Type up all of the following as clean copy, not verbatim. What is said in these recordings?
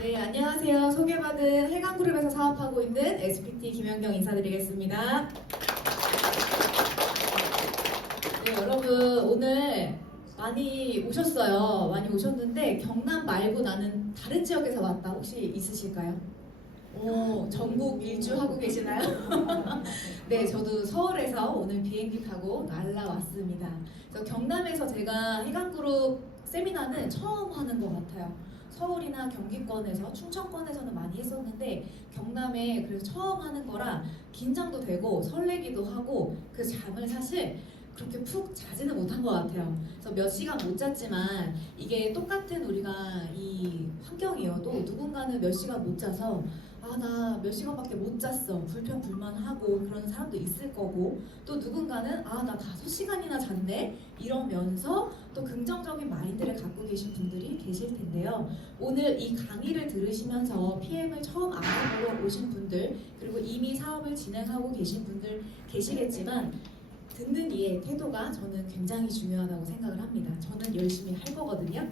네, 안녕하세요. 소개받은 해강그룹에서 사업하고 있는 SPT 김연경 인사드리겠습니다. 네, 여러분 오늘 많이 오셨어요. 많이 오셨는데 경남 말고 나는 다른 지역에서 왔다 혹시 있으실까요? 오, 전국 일주하고 계시나요? 네, 저도 서울에서 오늘 비행기 타고 날라왔습니다. 그래서 경남에서 제가 해강그룹 세미나는 처음 하는 것 같아요. 서울이나 경기권에서, 충청권에서는 많이 했었는데 경남에 그래서 처음 하는 거라 긴장도 되고 설레기도 하고 그 잠을 사실 그렇게 푹 자지는 못한 것 같아요. 그래서 몇 시간 못 잤지만 이게 똑같은 우리가 이 환경이어도 누군가는 몇 시간 못 자서 아, 나 몇 시간밖에 못 잤어. 불평불만하고 그런 사람도 있을 거고 또 누군가는 아, 나 5시간이나 잤네. 이러면서 또 긍정적인 마인드를 갖고 계신 분들이 계실 텐데요. 오늘 이 강의를 들으시면서 PM을 처음 알아보러 오신 분들 그리고 이미 사업을 진행하고 계신 분들 계시겠지만 듣는 이의 태도가 저는 굉장히 중요하다고 생각을 합니다. 저는 열심히 할 거거든요.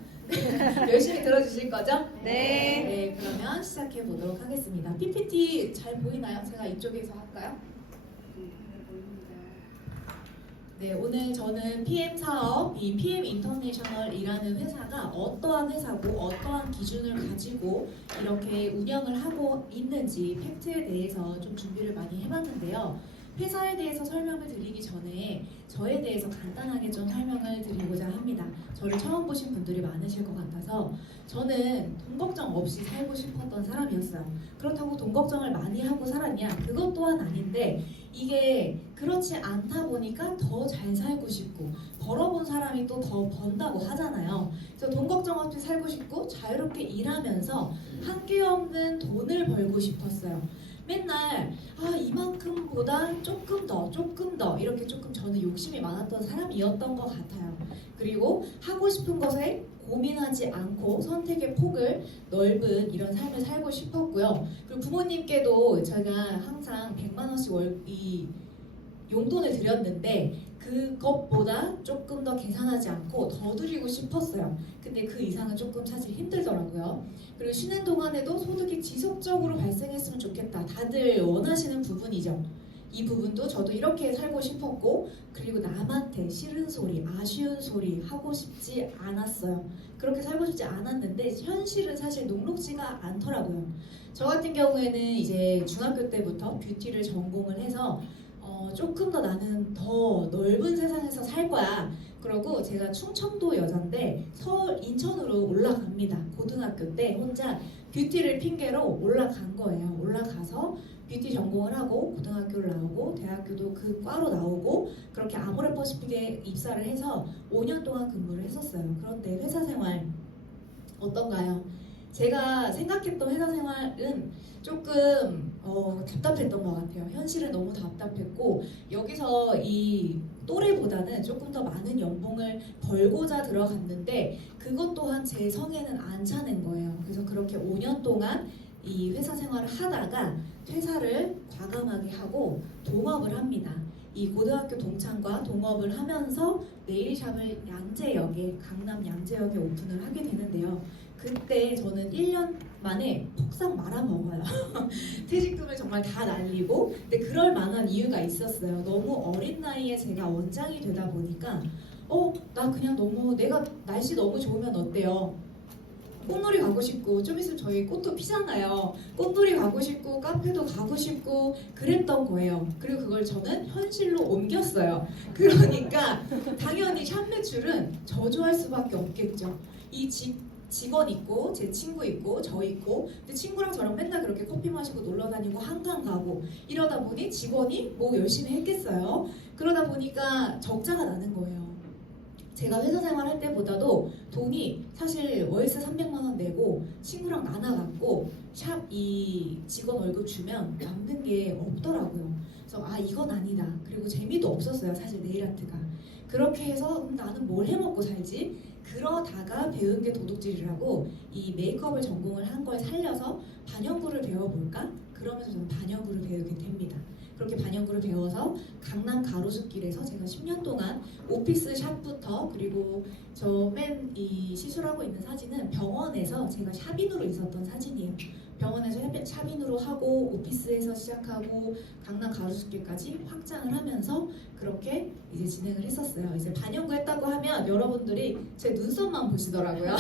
열심히 들어주실 거죠? 네. 네, 그러면 시작해 보도록 하겠습니다. PPT 잘 보이나요? 제가 이쪽에서 할까요? 네, 오늘 저는 PM 사업, 이 PM 인터내셔널이라는 회사가 어떠한 회사고 어떠한 기준을 가지고 이렇게 운영을 하고 있는지 팩트에 대해서 좀 준비를 많이 해봤는데요. 회사에 대해서 설명을 드리기 전에 저에 대해서 간단하게 좀 설명을 드리고자 합니다. 저를 처음 보신 분들이 많으실 것 같아서 저는 돈 걱정 없이 살고 싶었던 사람이었어요. 그렇다고 돈 걱정을 많이 하고 살았냐? 그것 또한 아닌데 이게 그렇지 않다 보니까 더 잘 살고 싶고 벌어본 사람이 또 더 번다고 하잖아요. 그래서 돈 걱정 없이 살고 싶고 자유롭게 일하면서 한계 없는 돈을 벌고 싶었어요. 맨날 이만큼보다 조금 더 이렇게 조금 저는 욕심이 많았던 사람이었던 것 같아요. 그리고 하고 싶은 것에 고민하지 않고 선택의 폭을 넓은 이런 삶을 살고 싶었고요. 그리고 부모님께도 제가 항상 100만 원씩 이 용돈을 드렸는데 그것보다 조금 더 계산하지 않고 더 드리고 싶었어요. 근데 그 이상은 조금 사실 힘들더라고요. 그리고 쉬는 동안에도 소득이 지속적으로 발생했으면 좋겠다. 다들 원하시는 부분이죠. 이 부분도 저도 이렇게 살고 싶었고 그리고 남한테 싫은 소리, 아쉬운 소리 하고 싶지 않았어요. 그렇게 살고 싶지 않았는데 현실은 사실 녹록지가 않더라고요. 저 같은 경우에는 이제 중학교 때부터 뷰티를 전공을 해서 조금 더 나는 더 넓은 세상에서 살 거야. 그러고 제가 충청도 여잔데 서울 인천으로 올라갑니다. 고등학교 때 혼자 뷰티를 핑계로 올라간 거예요. 올라가서 뷰티 전공을 하고 고등학교를 나오고 대학교도 그 과로 나오고 그렇게 아모레퍼시픽에 입사를 해서 5년 동안 근무를 했었어요. 그런데 회사 생활 어떤가요? 제가 생각했던 회사 생활은 조금 답답했던 것 같아요. 현실은 너무 답답했고 여기서 이 또래보다는 조금 더 많은 연봉을 벌고자 들어갔는데 그것 또한 제 성에는 안 차는 거예요. 그래서 그렇게 5년 동안 이 회사 생활을 하다가 퇴사를 과감하게 하고 동업을 합니다. 이 고등학교 동창과 동업을 하면서 네일샵을 양재역에 강남 양재역에 오픈을 하게 되는데요. 그때 저는 1년 만에 폭삭 말아먹어요. 퇴직금을 정말 다 날리고 근데 그럴 만한 이유가 있었어요. 너무 어린 나이에 제가 원장이 되다 보니까 나 그냥 너무 내가 날씨 너무 좋으면 어때요? 꽃놀이 가고 싶고 좀 있으면 저희 꽃도 피잖아요. 꽃놀이 가고 싶고 카페도 가고 싶고 그랬던 거예요. 그리고 그걸 저는 현실로 옮겼어요. 그러니까 당연히 샵 매출은 저조할 수밖에 없겠죠. 이 직원 있고 제 친구 있고 저 있고 근데 친구랑 저랑 맨날 그렇게 커피 마시고 놀러 다니고 한강 가고 이러다 보니 직원이 뭐 열심히 했겠어요. 그러다 보니까 적자가 나는 거예요. 제가 회사 생활할 때보다도 돈이 사실 월세 300만 원 내고 친구랑 나눠갖고 샵 이 직원 월급 주면 남는 게 없더라고요. 그래서 이건 아니다. 그리고 재미도 없었어요. 사실 네일아트가. 그렇게 해서 나는 뭘 해먹고 살지? 그러다가 배운 게 도둑질이라고 이 메이크업을 전공을 한 걸 살려서 반영구를 배워볼까? 그러면서 저는 반영구를 배우게 됩니다. 그렇게 반영구를 배워서 강남 가로수길에서 제가 10년 동안 오피스 샵부터, 그리고 저 맨 이 시술하고 있는 사진은 병원에서 제가 샵인으로 있었던 사진이에요. 병원에서 샵인으로 하고 오피스에서 시작하고 강남 가로수길까지 확장을 하면서 그렇게 이제 진행을 했었어요. 이제 반영구 했다고 하면 여러분들이 제 눈썹만 보시더라고요.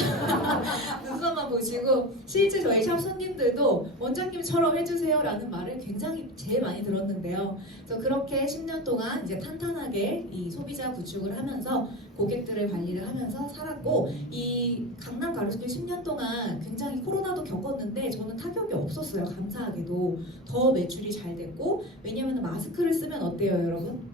눈썹만 보시고, 실제 저희 샵 손님들도 원장님처럼 해주세요라는 말을 굉장히 제일 많이 들었는데요. 그래서 그렇게 10년 동안 이제 탄탄하게 이 소비자 구축을 하면서 고객들을 관리를 하면서 살았고, 이 강남 가로수길 10년 동안 굉장히 코로나도 겪었는데 저는 타격이 없었어요. 감사하게도 더 매출이 잘 됐고, 왜냐면 마스크를 쓰면 어때요, 여러분?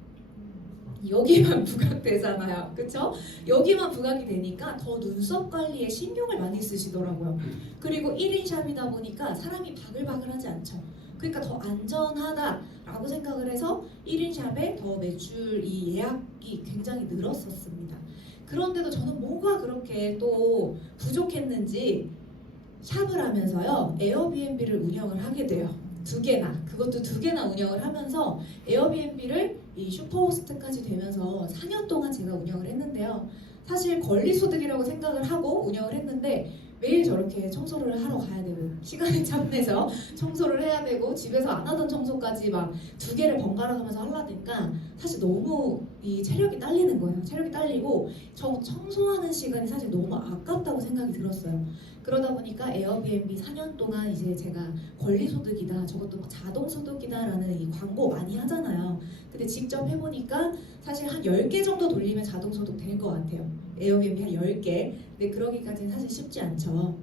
여기만 부각되잖아요. 그쵸? 여기만 부각이 되니까 더 눈썹 관리에 신경을 많이 쓰시더라고요. 그리고 1인 샵이다 보니까 사람이 바글바글하지 않죠. 그러니까 더 안전하다라고 생각을 해서 1인 샵에 더 매출 이 예약이 굉장히 늘었었습니다. 그런데도 저는 뭐가 그렇게 또 부족했는지 샵을 하면서요, 에어비앤비를 운영을 하게 돼요. 그것도 두 개나 운영을 하면서 에어비앤비를 이 슈퍼호스트까지 되면서 4년 동안 제가 운영을 했는데요. 사실 권리소득이라고 생각을 하고 운영을 했는데 매일 저렇게 청소를 하러 가야 되고, 시간을 참내서 청소를 해야 되고, 집에서 안 하던 청소까지 막 두 개를 번갈아 가면서 하려니까 사실 너무 이 체력이 딸리는 거예요. 체력이 딸리고 청소하는 시간이 사실 너무 아깝다고 생각이 들었어요. 그러다 보니까 에어비앤비 4년 동안 이제 제가 권리소득이다, 저것도 막 자동소득이다라는 이 광고 많이 하잖아요. 근데 직접 해보니까 사실 한 10개 정도 돌리면 자동소득 될 것 같아요. 에어비앤비 한 10개. 근데 그러기까지는 사실 쉽지 않죠.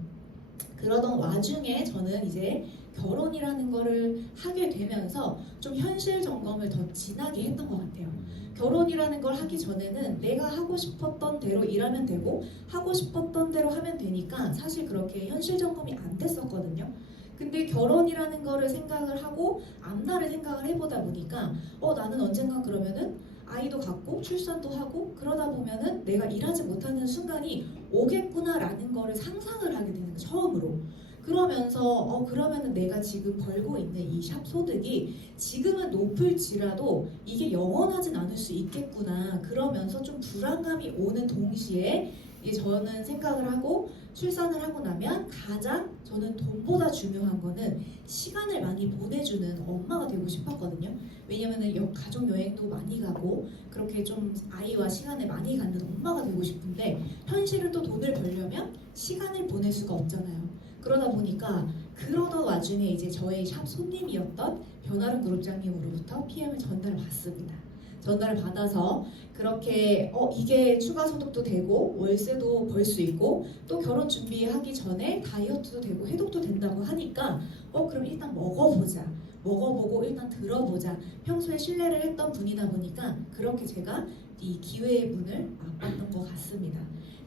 그러던 와중에 저는 이제 결혼이라는 거를 하게 되면서 좀 현실 점검을 더 진하게 했던 것 같아요. 결혼이라는 걸 하기 전에는 내가 하고 싶었던 대로 일하면 되고 하고 싶었던 대로 하면 되니까 사실 그렇게 현실 점검이 안 됐었거든요. 근데 결혼이라는 거를 생각을 하고 앞날을 생각을 해보다 보니까 나는 언젠가 그러면은 아이도 갖고 출산도 하고 그러다 보면은 내가 일하지 못하는 순간이 오겠구나라는 거를 상상을 하게 되는 거예요, 처음으로. 그러면서 그러면은 내가 지금 벌고 있는 이 샵 소득이 지금은 높을지라도 이게 영원하진 않을 수 있겠구나. 그러면서 좀 불안감이 오는 동시에 이제 저는 생각을 하고, 출산을 하고 나면 가장 저는 돈보다 중요한 거는 시간을 많이 보내주는 엄마가 되고 싶었거든요. 왜냐면은 가족 여행도 많이 가고 그렇게 좀 아이와 시간을 많이 갖는 엄마가 되고 싶은데, 현실은 또 돈을 벌려면 시간을 보낼 수가 없잖아요. 그러다 보니까 그러던 와중에 이제 저의 샵 손님이었던 변아름 그룹장님으로부터 PM을 전달을 받습니다. 전달을 받아서 그렇게 이게 추가 소득도 되고 월세도 벌 수 있고 또 결혼 준비하기 전에 다이어트도 되고 해독도 된다고 하니까 그럼 일단 먹어보고 일단 들어보자. 평소에 신뢰를 했던 분이다 보니까 그렇게 제가 이 기회의 문을 맛봤던 것 같습니다.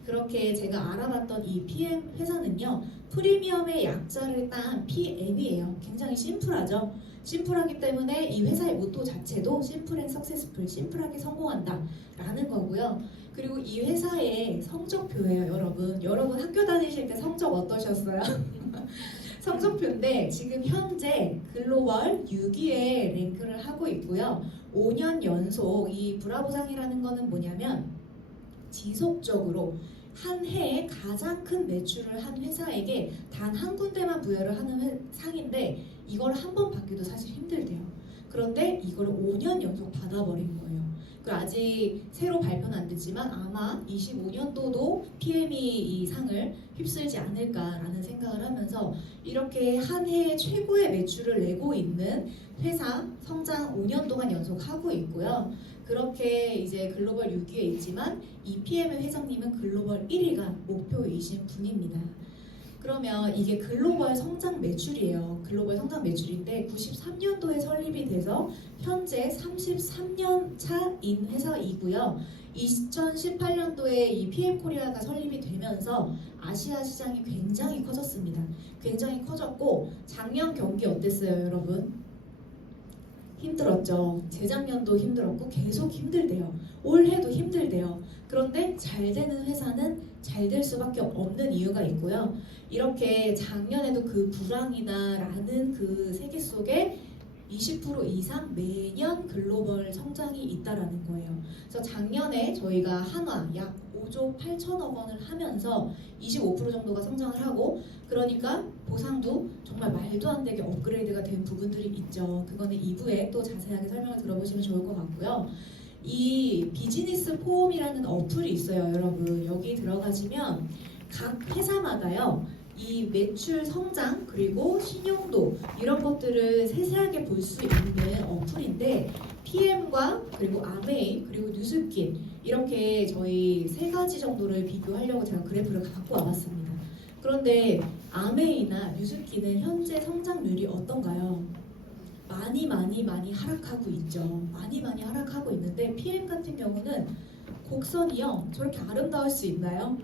그렇게 제가 알아봤던 이 PM 회사는요, 프리미엄의 약자를 딴 PM이에요. 굉장히 심플하죠. 심플하기 때문에 이 회사의 모토 자체도 심플 앤 석세스풀, 심플하게 성공한다 라는 거고요. 그리고 이 회사의 성적표예요, 여러분. 여러분 학교 다니실 때 성적 어떠셨어요? 성적표인데 지금 현재 글로벌 6위에 랭크를 하고 있고요. 5년 연속 이 브라보상이라는 거는 뭐냐면 지속적으로 한 해에 가장 큰 매출을 한 회사에게 단 한 군데만 부여를 하는 상인데 이걸 한 번 받기도 사실 힘들대요. 그런데 이걸 5년 연속 받아버린 거예요. 아직 새로 발표는 안 됐지만 아마 25년도도 PM이 이 상을 휩쓸지 않을까라는 생각을 하면서 이렇게 한 해에 최고의 매출을 내고 있는 회사 성장 5년 동안 연속하고 있고요. 그렇게 이제 글로벌 6위에 있지만 이 PM의 회장님은 글로벌 1위가 목표이신 분입니다. 그러면 이게 글로벌 성장 매출이에요. 글로벌 성장 매출인데 93년도에 설립이 돼서 현재 33년 차인 회사이고요. 2018년도에 이 PM 코리아가 설립이 되면서 아시아 시장이 굉장히 커졌습니다. 굉장히 커졌고 작년 경기 어땠어요, 여러분? 힘들었죠. 재작년도 힘들었고 계속 힘들대요. 올해도 힘들대요. 그런데 잘 되는 회사는 잘 될 수밖에 없는 이유가 있고요. 이렇게 작년에도 그 불황이다라는 그 세계 속에 20% 이상 매년 글로벌 성장이 있다라는 거예요. 그래서 작년에 저희가 한화 약 5조 8천억 원을 하면서 25% 정도가 성장을 하고, 그러니까 보상도 정말 말도 안 되게 업그레이드가 된 부분들이 있죠. 그거는 2부에 또 자세하게 설명을 들어보시면 좋을 것 같고요. 이 비즈니스 폼이라는 어플이 있어요, 여러분. 여기 들어가시면 각 회사마다요, 이 매출 성장 그리고 신용도 이런 것들을 세세하게 볼 수 있는 어플인데, PM과 그리고 아메이 그리고 뉴스킨 이렇게 저희 세 가지 정도를 비교하려고 제가 그래프를 갖고 와봤습니다. 그런데 아메이나 뉴스킨은 현재 성장률이 어떤가요? 많이 하락하고 있죠. 많이 하락하고 있는데, PM 같은 경우는 곡선이요, 저렇게 아름다울 수 있나요?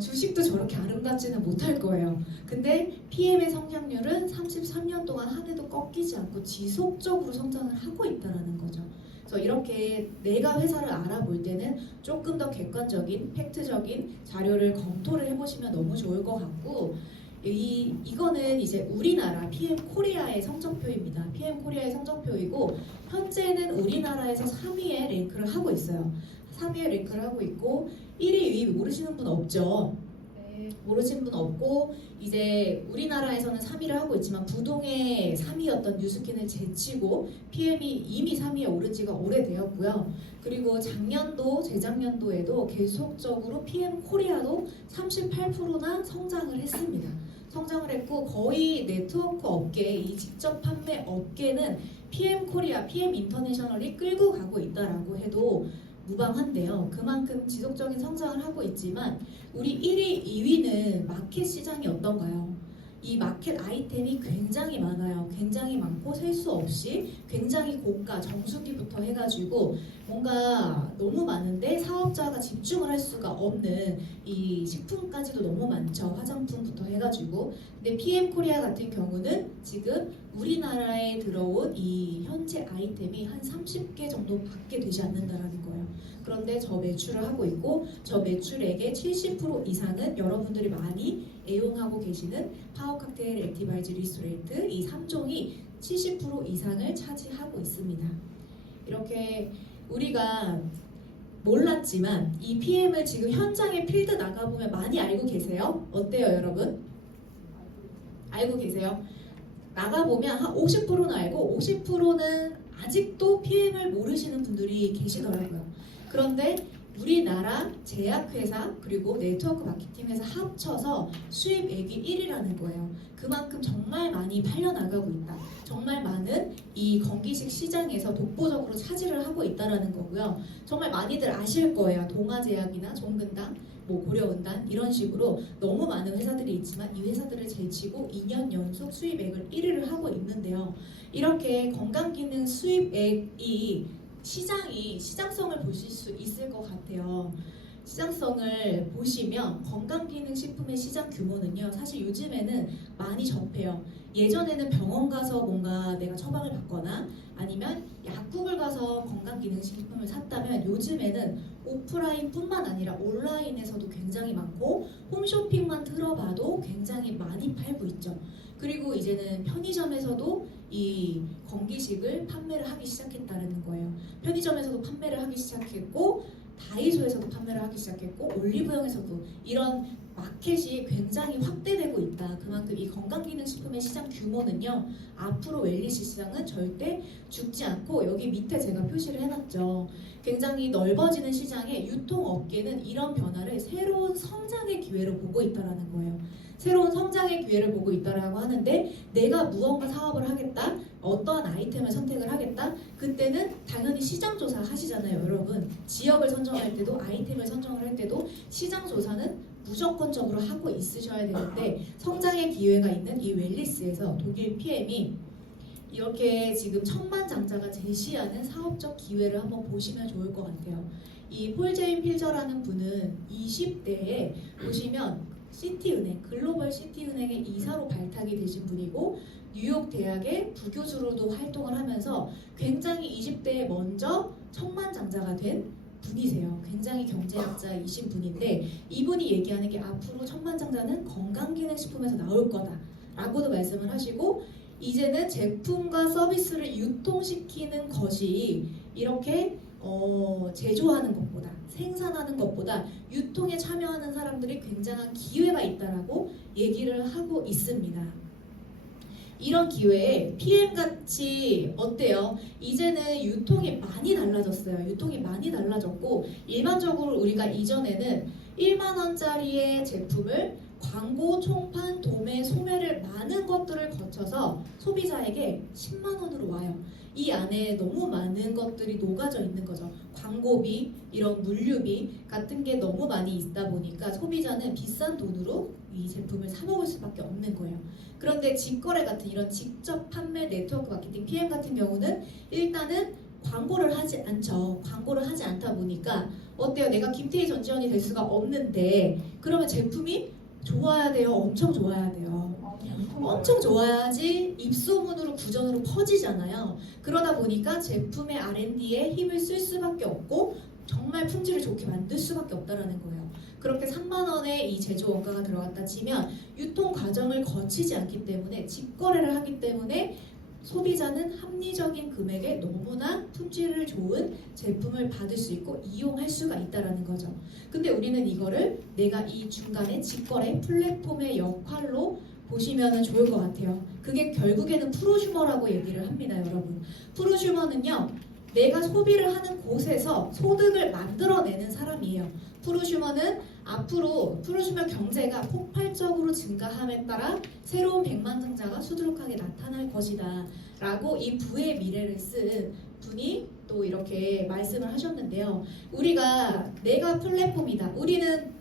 주식도 저렇게 아름답지는 못할 거예요. 근데 PM의 성장률은 33년 동안 한 해도 꺾이지 않고 지속적으로 성장을 하고 있다는 거죠. 그래서 이렇게 내가 회사를 알아볼 때는 조금 더 객관적인, 팩트적인 자료를 검토를 해보시면 너무 좋을 것 같고, 이거는 이제 우리나라 PM 코리아의 성적표입니다. PM 코리아의 성적표이고, 현재는 우리나라에서 3위에 랭크를 하고 있어요. 3위에 랭크를 하고 있고, 1위, 2위 모르시는 분 없죠? 네. 모르시는 분 없고, 이제 우리나라에서는 3위를 하고 있지만 부동의 3위였던 뉴스킨을 제치고 PM이 이미 3위에 오른 지가 오래되었고요. 그리고 작년도, 재작년도에도 계속적으로 PM 코리아도 38%나 성장을 했습니다. 성장을 했고, 거의 네트워크 업계, 이 직접 판매 업계는 PM 코리아, PM 인터내셔널이 끌고 가고 있다라고 해도 무방한데요. 그만큼 지속적인 성장을 하고 있지만, 우리 1위, 2위는 마켓 시장이 어떤가요? 이 마켓 아이템이 굉장히 많아요. 굉장히 많고 셀 수 없이 굉장히 고가, 정수기부터 해가지고 뭔가 너무 많은데 사업자가 집중을 할 수가 없는 이 식품까지도 너무 많죠. 화장품부터 해가지고. 근데 PM 코리아 같은 경우는 지금 우리나라에 들어온 이 현재 아이템이 한 30개 정도밖에 되지 않는다라는 거예요. 그런데 저 매출을 하고 있고, 저 매출액의 70% 이상은 여러분들이 많이 애용하고 계시는 파워 칵테일 액티바이즈 리스토레이트, 이 3종이 70% 이상을 차지하고 있습니다. 이렇게 우리가 몰랐지만 이 PM을 지금 현장에 필드 나가보면 많이 알고 계세요? 어때요, 여러분? 알고 계세요? 나가보면 한 50%는 알고 50%는 아직도 PM을 모르시는 분들이 계시더라고요. 그런데 우리나라 제약회사 그리고 네트워크 마케팅 회사 합쳐서 수입액이 1위라는 거예요. 그만큼 정말 많이 팔려나가고 있다. 정말 많은 이 건기식 시장에서 독보적으로 차지를 하고 있다는 거고요. 정말 많이들 아실 거예요. 동아제약이나 종근당, 뭐 고려은단 이런 식으로 너무 많은 회사들이 있지만, 이 회사들을 제치고 2년 연속 수입액을 1위를 하고 있는데요. 이렇게 건강기능 수입액이 시장성을 보실 수 있을 것 같아요. 시장성을 보시면 건강기능식품의 시장 규모는요, 사실 요즘에는 많이 접해요. 예전에는 병원 가서 뭔가 내가 처방을 받거나 아니면 약국을 가서 건강기능식품을 샀다면, 요즘에는 오프라인뿐만 아니라 온라인에서도 굉장히 많고 홈쇼핑만 들어봐도 굉장히 많이 팔고 있죠. 그리고 이제는 편의점에서도 이 건기식을 판매를 하기 시작했다는 거예요. 편의점에서도 판매를 하기 시작했고, 다이소에서도 판매를 하기 시작했고, 올리브영에서도 이런 마켓이 굉장히 확대되고 있다. 그만큼 이 건강기능식품의 시장 규모는요, 앞으로 웰니스 시장은 절대 죽지 않고, 여기 밑에 제가 표시를 해놨죠. 굉장히 넓어지는 시장에 유통업계는 이런 변화를 새로운 성장의 기회로 보고 있다는 거예요. 새로운 성장의 기회를 보고 있다라고 하는데, 내가 무언가 사업을 하겠다, 어떠한 아이템을 선택을 하겠다, 그때는 당연히 시장 조사 하시잖아요, 여러분. 지역을 선정할 때도, 아이템을 선정을 할 때도 시장 조사는 무조건적으로 하고 있으셔야 되는데, 성장의 기회가 있는 이 웰니스에서 독일 PM이 이렇게 지금 천만장자가 제시하는 사업적 기회를 한번 보시면 좋을 것 같아요. 이 폴 제인 필저라는 분은 20대에 보시면 시티은행, 글로벌 시티은행의 이사로 발탁이 되신 분이고 뉴욕 대학의 부교수로도 활동을 하면서 굉장히 20대에 먼저 천만장자가 된 분이세요. 굉장히 경제학자이신 분인데 이분이 얘기하는 게 앞으로 천만장자는 건강기능식품에서 나올 거다라고도 말씀을 하시고 이제는 제품과 서비스를 유통시키는 것이 이렇게 제조하는 것보다 생산하는 것보다 유통에 참여하는 사람들이 굉장한 기회가 있다라고 얘기를 하고 있습니다. 이런 기회에 PM같이 어때요? 이제는 유통이 많이 달라졌어요. 유통이 많이 달라졌고 일반적으로 우리가 이전에는 1만 원짜리의 제품을 광고, 총판, 도매, 소매를 많은 것들을 거쳐서 소비자에게 10만 원으로 와요. 이 안에 너무 많은 것들이 녹아져 있는 거죠. 광고비, 이런 물류비 같은 게 너무 많이 있다 보니까 소비자는 비싼 돈으로 이 제품을 사 먹을 수밖에 없는 거예요. 그런데 직거래 같은 이런 직접 판매 네트워크 마케팅 PM 같은 경우는 일단은 광고를 하지 않죠. 광고를 하지 않다 보니까 어때요? 내가 김태희 전지현이 될 수가 없는데 그러면 제품이 좋아야 돼요? 엄청 좋아야 돼요? 엄청 좋아야지 입소문으로 구전으로 퍼지잖아요. 그러다 보니까 제품의 R&D에 힘을 쓸 수밖에 없고 정말 품질을 좋게 만들 수밖에 없다라는 거예요. 그렇게 3만 원의 이 제조 원가가 들어갔다 치면 유통 과정을 거치지 않기 때문에 직거래를 하기 때문에 소비자는 합리적인 금액에 너무나 품질을 좋은 제품을 받을 수 있고 이용할 수가 있다라는 거죠. 근데 우리는 이거를 내가 이 중간에 직거래 플랫폼의 역할로 보시면 좋을 것 같아요. 그게 결국에는 프로슈머라고 얘기를 합니다, 여러분. 프로슈머는요, 내가 소비를 하는 곳에서 소득을 만들어내는 사람이에요. 프로슈머는 앞으로 프로슈머 경제가 폭발적으로 증가함에 따라 새로운 백만장자가 수두룩하게 나타날 것이다 라고 이 부의 미래를 쓴 분이 또 이렇게 말씀을 하셨는데요. 우리가 내가 플랫폼이다. 우리는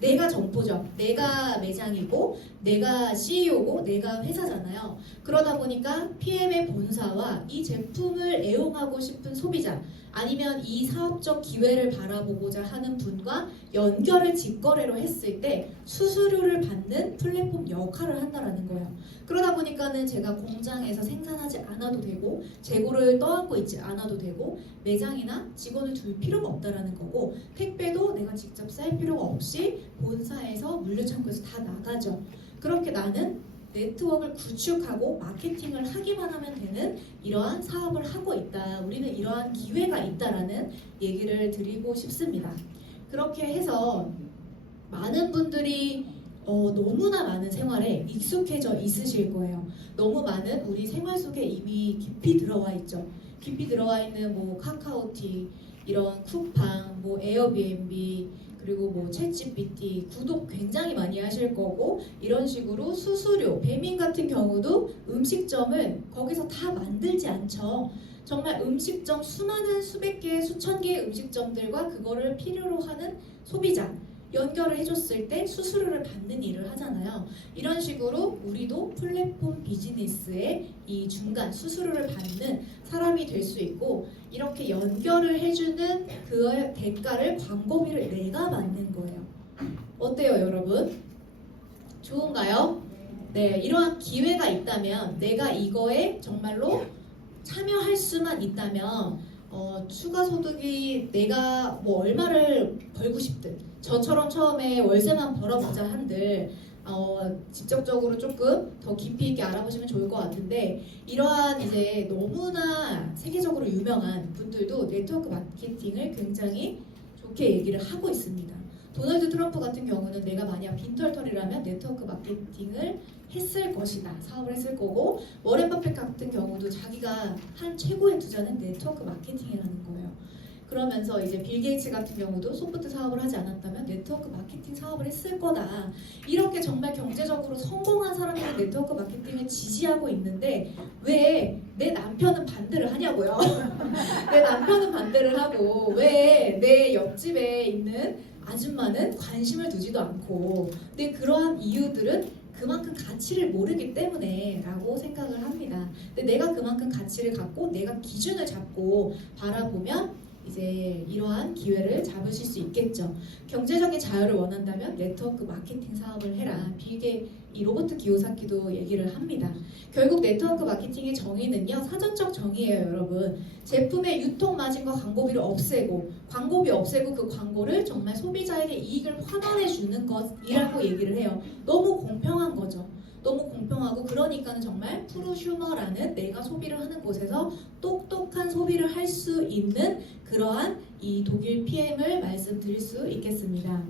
내가 점포죠. 내가 매장이고 내가 CEO고 내가 회사잖아요. 그러다 보니까 PM의 본사와 이 제품을 애용하고 싶은 소비자 아니면 이 사업적 기회를 바라보고자 하는 분과 연결을 직거래로 했을 때 수수료를 받는 플랫폼 역할을 한다라는 거예요. 그러다 보니까는 제가 공장에서 생산하지 않아도 되고 재고를 떠안고 있지 않아도 되고 매장이나 직원을 둘 필요가 없다라는 거고 택배도 내가 직접 쌀 필요가 없이 본사에서 물류창고에서 다 나가죠. 그렇게 나는 네트워크를 구축하고 마케팅을 하기만 하면 되는 이러한 사업을 하고 있다. 우리는 이러한 기회가 있다라는 얘기를 드리고 싶습니다. 그렇게 해서 많은 분들이 너무나 많은 생활에 익숙해져 있으실 거예요. 너무 많은 우리 생활 속에 이미 깊이 들어와 있죠. 깊이 들어와 있는 뭐 카카오티, 이런 쿠팡, 뭐 에어비앤비, 그리고 뭐 챗GPT 구독 굉장히 많이 하실 거고 이런 식으로 수수료, 배민 같은 경우도 음식점을 거기서 다 만들지 않죠. 정말 음식점 수많은 수백 개, 수천 개의 음식점들과 그거를 필요로 하는 소비자 연결을 해줬을 때 수수료를 받는 일을 하잖아요. 이런 식으로 우리도 플랫폼 비즈니스의 이 중간 수수료를 받는 사람이 될 수 있고 이렇게 연결을 해주는 그 대가를 광고비를 내가 받는 거예요. 어때요, 여러분? 좋은가요? 네, 이러한 기회가 있다면 내가 이거에 정말로 참여할 수만 있다면 추가 소득이 내가 뭐 얼마를 벌고 싶든 저처럼 처음에 월세만 벌어보자 한들 직접적으로 조금 더 깊이 있게 알아보시면 좋을 것 같은데 이러한 이제 너무나 세계적으로 유명한 분들도 네트워크 마케팅을 굉장히 좋게 얘기를 하고 있습니다. 도널드 트럼프 같은 경우는 내가 만약 빈털털이라면 네트워크 마케팅을 했을 것이다. 사업을 했을 거고 워렌 버핏 같은 경우도 자기가 한 최고의 투자는 네트워크 마케팅이라는 거예요. 그러면서 이제 빌 게이츠 같은 경우도 소프트 사업을 하지 않았다면 네트워크 마케팅 사업을 했을 거다. 이렇게 정말 경제적으로 성공한 사람들이 네트워크 마케팅을 지지하고 있는데 왜 내 남편은 반대를 하냐고요. 내 남편은 반대를 하고 왜 내 옆집에 있는 아줌마는 관심을 두지도 않고 근데 그러한 이유들은 그만큼 가치를 모르기 때문에 라고 생각을 합니다. 근데 내가 그만큼 가치를 갖고 내가 기준을 잡고 바라보면 이제 이러한 기회를 잡으실 수 있겠죠. 경제적인 자유를 원한다면 네트워크 마케팅 사업을 해라. 비게 이 로버트 기요사키도 얘기를 합니다. 결국 네트워크 마케팅의 정의는요, 사전적 정의예요, 여러분. 제품의 유통 마진과 광고비를 없애고, 광고비 없애고 그 광고를 정말 소비자에게 이익을 환원해 주는 것이라고 얘기를 해요. 너무 공평한 거죠. 너무 공평하고, 그러니까는 정말 프로슈머라는 내가 소비를 하는 곳에서 똑똑한 소비를 할 수 있는 그러한 이 독일 PM을 말씀드릴 수 있겠습니다.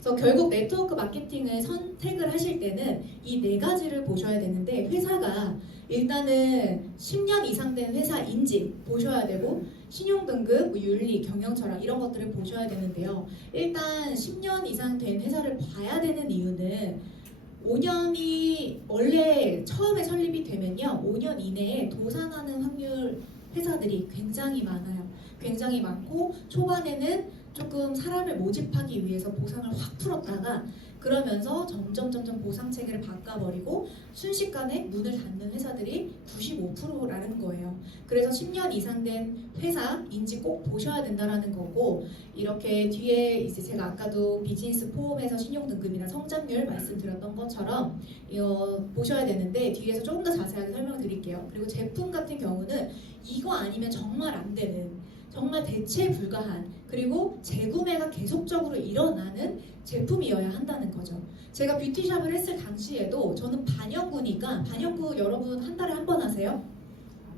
그래서 결국 네트워크 마케팅을 선택을 하실 때는 이 네 가지를 보셔야 되는데, 회사가 일단은 10년 이상 된 회사인지 보셔야 되고, 신용등급, 윤리, 경영철학 이런 것들을 보셔야 되는데요. 일단 10년 이상 된 회사를 봐야 되는 이유는 5년이 원래 처음에 설립이 되면요, 5년 이내에 도산하는 확률 회사들이 굉장히 많아요. 굉장히 많고, 초반에는 조금 사람을 모집하기 위해서 보상을 확 풀었다가 그러면서 점점 보상 체계를 바꿔버리고 순식간에 문을 닫는 회사들이 95%라는 거예요. 그래서 10년 이상 된 회사인지 꼭 보셔야 된다라는 거고, 이렇게 뒤에 이제 제가 아까도 비즈니스 포럼에서 신용등급이나 성장률 말씀드렸던 것처럼 이거 보셔야 되는데, 뒤에서 조금 더 자세하게 설명을 드릴게요. 그리고 제품 같은 경우는 이거 아니면 정말 안 되는, 정말 대체 불가한, 그리고 재구매가 계속적으로 일어나는 제품이어야 한다는 거죠. 제가 뷰티샵을 했을 당시에도 저는 반영구니까, 반영구 여러분 한 달에 한 번 하세요?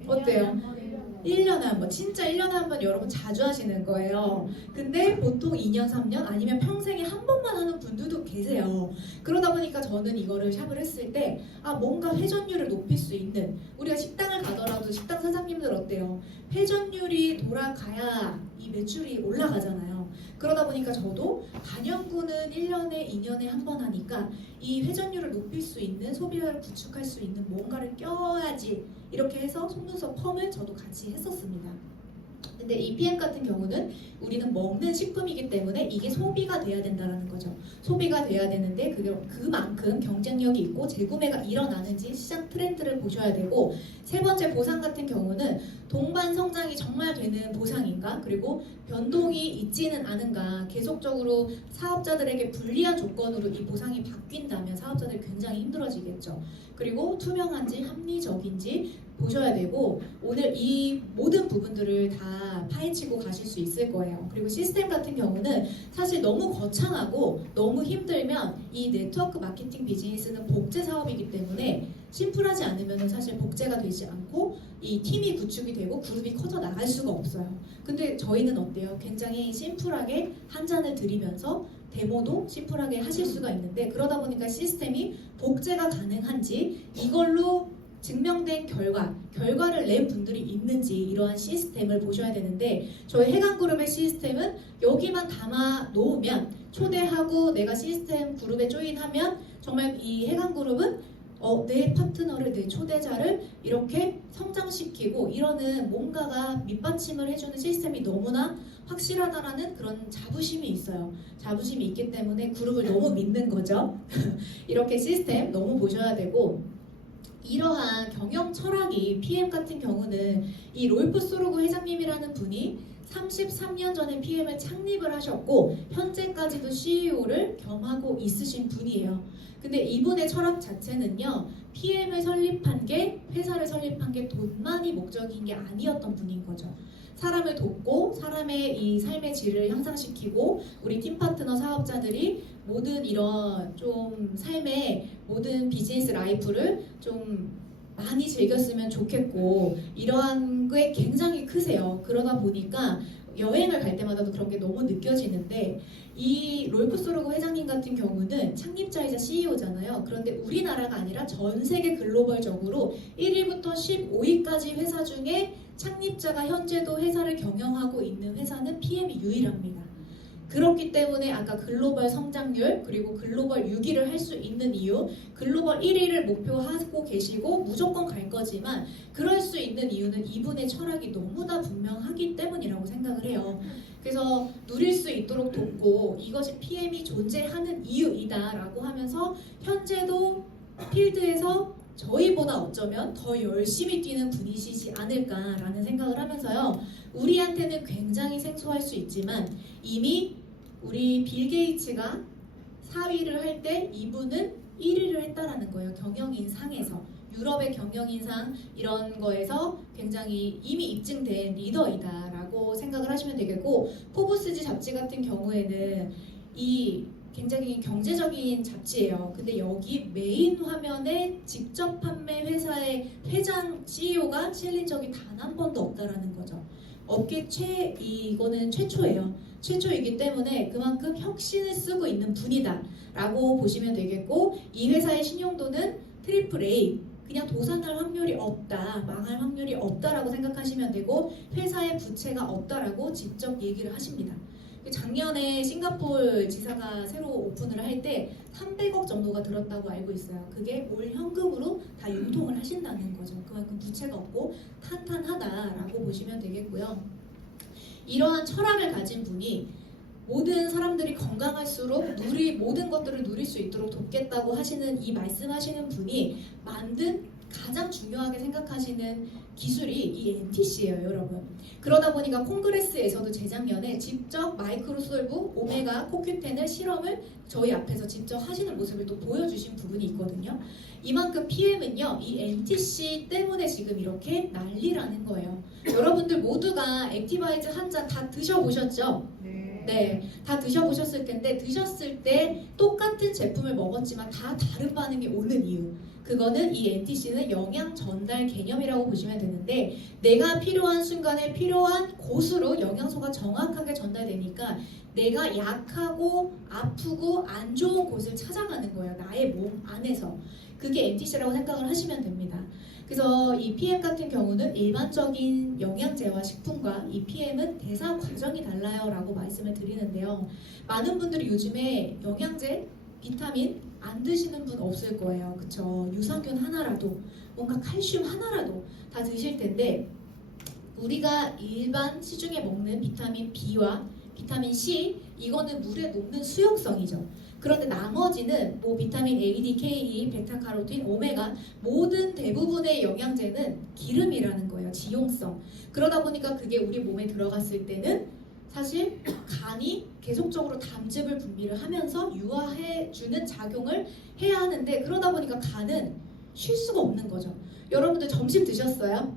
어때요? 1년에 한 번, 진짜 1년에 한 번 여러분 자주 하시는 거예요. 근데 보통 2년, 3년 아니면 평생에 한 번만 하는 분들도 계세요. 그러다 보니까 저는 이거를 샵을 했을 때 뭔가 회전율을 높일 수 있는, 우리가 식당을 가더라도 식당 사장님들 어때요? 회전율이 돌아가야 이 매출이 올라가잖아요. 그러다 보니까 저도 반영구는 1년에 2년에 한 번 하니까 이 회전율을 높일 수 있는, 소비자를 구축할 수 있는 뭔가를 껴야지, 이렇게 해서 속눈썹 펌을 저도 같이 했었습니다. 근데 EPM 같은 경우는 우리는 먹는 식품이기 때문에 이게 소비가 돼야 된다는 거죠. 소비가 돼야 되는데 그만큼 경쟁력이 있고 재구매가 일어나는지 시장 트렌드를 보셔야 되고, 세 번째 보상 같은 경우는 동반 성장이 정말 되는 보상인가, 그리고 변동이 있지는 않은가, 계속적으로 사업자들에게 불리한 조건으로 이 보상이 바뀐다면 사업자들이 굉장히 힘들어지겠죠. 그리고 투명한지 합리적인지 보셔야 되고, 오늘 이 모든 부분들을 다 파헤치고 가실 수 있을 거예요. 그리고 시스템 같은 경우는 사실 너무 거창하고 너무 힘들면 이 네트워크 마케팅 비즈니스는 복제 사업이기 때문에 심플하지 않으면 사실 복제가 되지 않고 이 팀이 구축이 되고 그룹이 커져 나갈 수가 없어요. 근데 저희는 어때요? 굉장히 심플하게 한 잔을 드리면서 데모도 심플하게 하실 수가 있는데, 그러다 보니까 시스템이 복제가 가능한지, 이걸로 증명된 결과를 낸 분들이 있는지, 이러한 시스템을 보셔야 되는데, 저희 해강그룹의 시스템은 여기만 담아 놓으면, 초대하고 내가 시스템 그룹에 조인하면 정말 이 해강그룹은 내 파트너를, 내 초대자를 이렇게 성장시키고 이러는 뭔가가 밑받침을 해주는 시스템이 너무나 확실하다라는 그런 자부심이 있어요. 자부심이 있기 때문에 그룹을 너무 믿는 거죠. 이렇게 시스템 너무 보셔야 되고, 이러한 경영 철학이 PM 같은 경우는 이 롤프 소르그 회장님이라는 분이 33년 전에 PM을 창립을 하셨고 현재까지도 CEO를 겸하고 있으신 분이에요. 근데 이분의 철학 자체는요, PM을 설립한 게, 회사를 설립한 게 돈만이 목적인 게 아니었던 분인 거죠. 사람을 돕고 사람의 이 삶의 질을 향상시키고 우리 팀 파트너 사업자들이 모든 이런 좀 삶의 모든 비즈니스 라이프를 좀 많이 즐겼으면 좋겠고, 이러한 게 굉장히 크세요. 그러다 보니까 여행을 갈 때마다도 그런 게 너무 느껴지는데, 이 롤프 소르그 회장님 같은 경우는 창립자이자 CEO잖아요. 그런데 우리나라가 아니라 전 세계 글로벌적으로 1위부터 15위까지 회사 중에 창립자가 현재도 회사를 경영하고 있는 회사는 PM이 유일합니다. 그렇기 때문에 아까 글로벌 성장률 그리고 글로벌 6위를 할 수 있는 이유, 글로벌 1위를 목표하고 계시고 무조건 갈 거지만 그럴 수 있는 이유는 이분의 철학이 너무나 분명하기 때문이라고 생각을 해요. 그래서 누릴 수 있도록 돕고 이것이 PM이 존재하는 이유이다 라고 하면서 현재도 필드에서 저희보다 어쩌면 더 열심히 뛰는 분이시지 않을까라는 생각을 하면서요. 우리한테는 굉장히 생소할 수 있지만 이미 우리 빌 게이츠가 4위를 할 때 이분은 1위를 했다라는 거예요. 경영인상에서. 유럽의 경영인상 이런 거에서 굉장히 이미 입증된 리더이다라고 생각을 하시면 되겠고, 포브스지 잡지 같은 경우에는 이 굉장히 경제적인 잡지예요. 근데 여기 메인 화면에 직접 판매 회사의 회장 CEO가 실린 적이 단 한 번도 없다라는 거죠. 업계 이거는 최초예요. 최초이기 때문에 그만큼 혁신을 쓰고 있는 분이다라고 보시면 되겠고, 이 회사의 신용도는 트리플 A, 그냥 도산할 확률이 없다, 망할 확률이 없다라고 생각하시면 되고, 회사의 부채가 없다라고 직접 얘기를 하십니다. 작년에 싱가포르 지사가 새로 오픈을 할 때 300억 정도가 들었다고 알고 있어요. 그게 올 현금으로 다 융통을 하신다는 거죠. 그만큼 부채가 없고 탄탄하다라고 보시면 되겠고요. 이러한 철학을 가진 분이 모든 사람들이 건강할수록 모든 것들을 누릴 수 있도록 돕겠다고 하시는 이 말씀하시는 분이 만든 가장 중요하게 생각하시는 기술이 이 NTC예요, 여러분. 그러다 보니까 콩그레스에서도 재작년에 직접 마이크로솔브 오메가 코큐텐을 실험을 저희 앞에서 직접 하시는 모습을 또 보여주신 부분이 있거든요. 이만큼 PM은요, 이 NTC 때문에 지금 이렇게 난리라는 거예요. 여러분들 모두가 액티바이즈 한 잔 다 드셔보셨죠? 네, 다 드셔보셨을 텐데, 드셨을 때 똑같은 제품을 먹었지만 다 다른 반응이 오는 이유, 그거는 이 NTC는 영양 전달 개념이라고 보시면 되는데, 내가 필요한 순간에 필요한 곳으로 영양소가 정확하게 전달되니까 내가 약하고 아프고 안 좋은 곳을 찾아가는 거예요. 나의 몸 안에서. 그게 NTC라고 생각을 하시면 됩니다. 그래서 이 PM 같은 경우는 일반적인 영양제와 식품과 이 PM은 대사 과정이 달라요 라고 말씀을 드리는데요. 많은 분들이 요즘에 영양제, 비타민 안 드시는 분 없을 거예요. 그쵸? 유산균 하나라도, 뭔가 칼슘 하나라도 다 드실 텐데, 우리가 일반 시중에 먹는 비타민 B와 비타민 C, 이거는 물에 녹는 수용성이죠. 그런데 나머지는 뭐 비타민 A, D, K, E, 베타카로틴, 오메가 모든 대부분의 영양제는 기름이라는 거예요. 지용성. 그러다 보니까 그게 우리 몸에 들어갔을 때는 사실 간이 계속적으로 담즙을 분비를 하면서 유화해주는 작용을 해야 하는데, 그러다 보니까 간은 쉴 수가 없는 거죠. 여러분들 점심 드셨어요?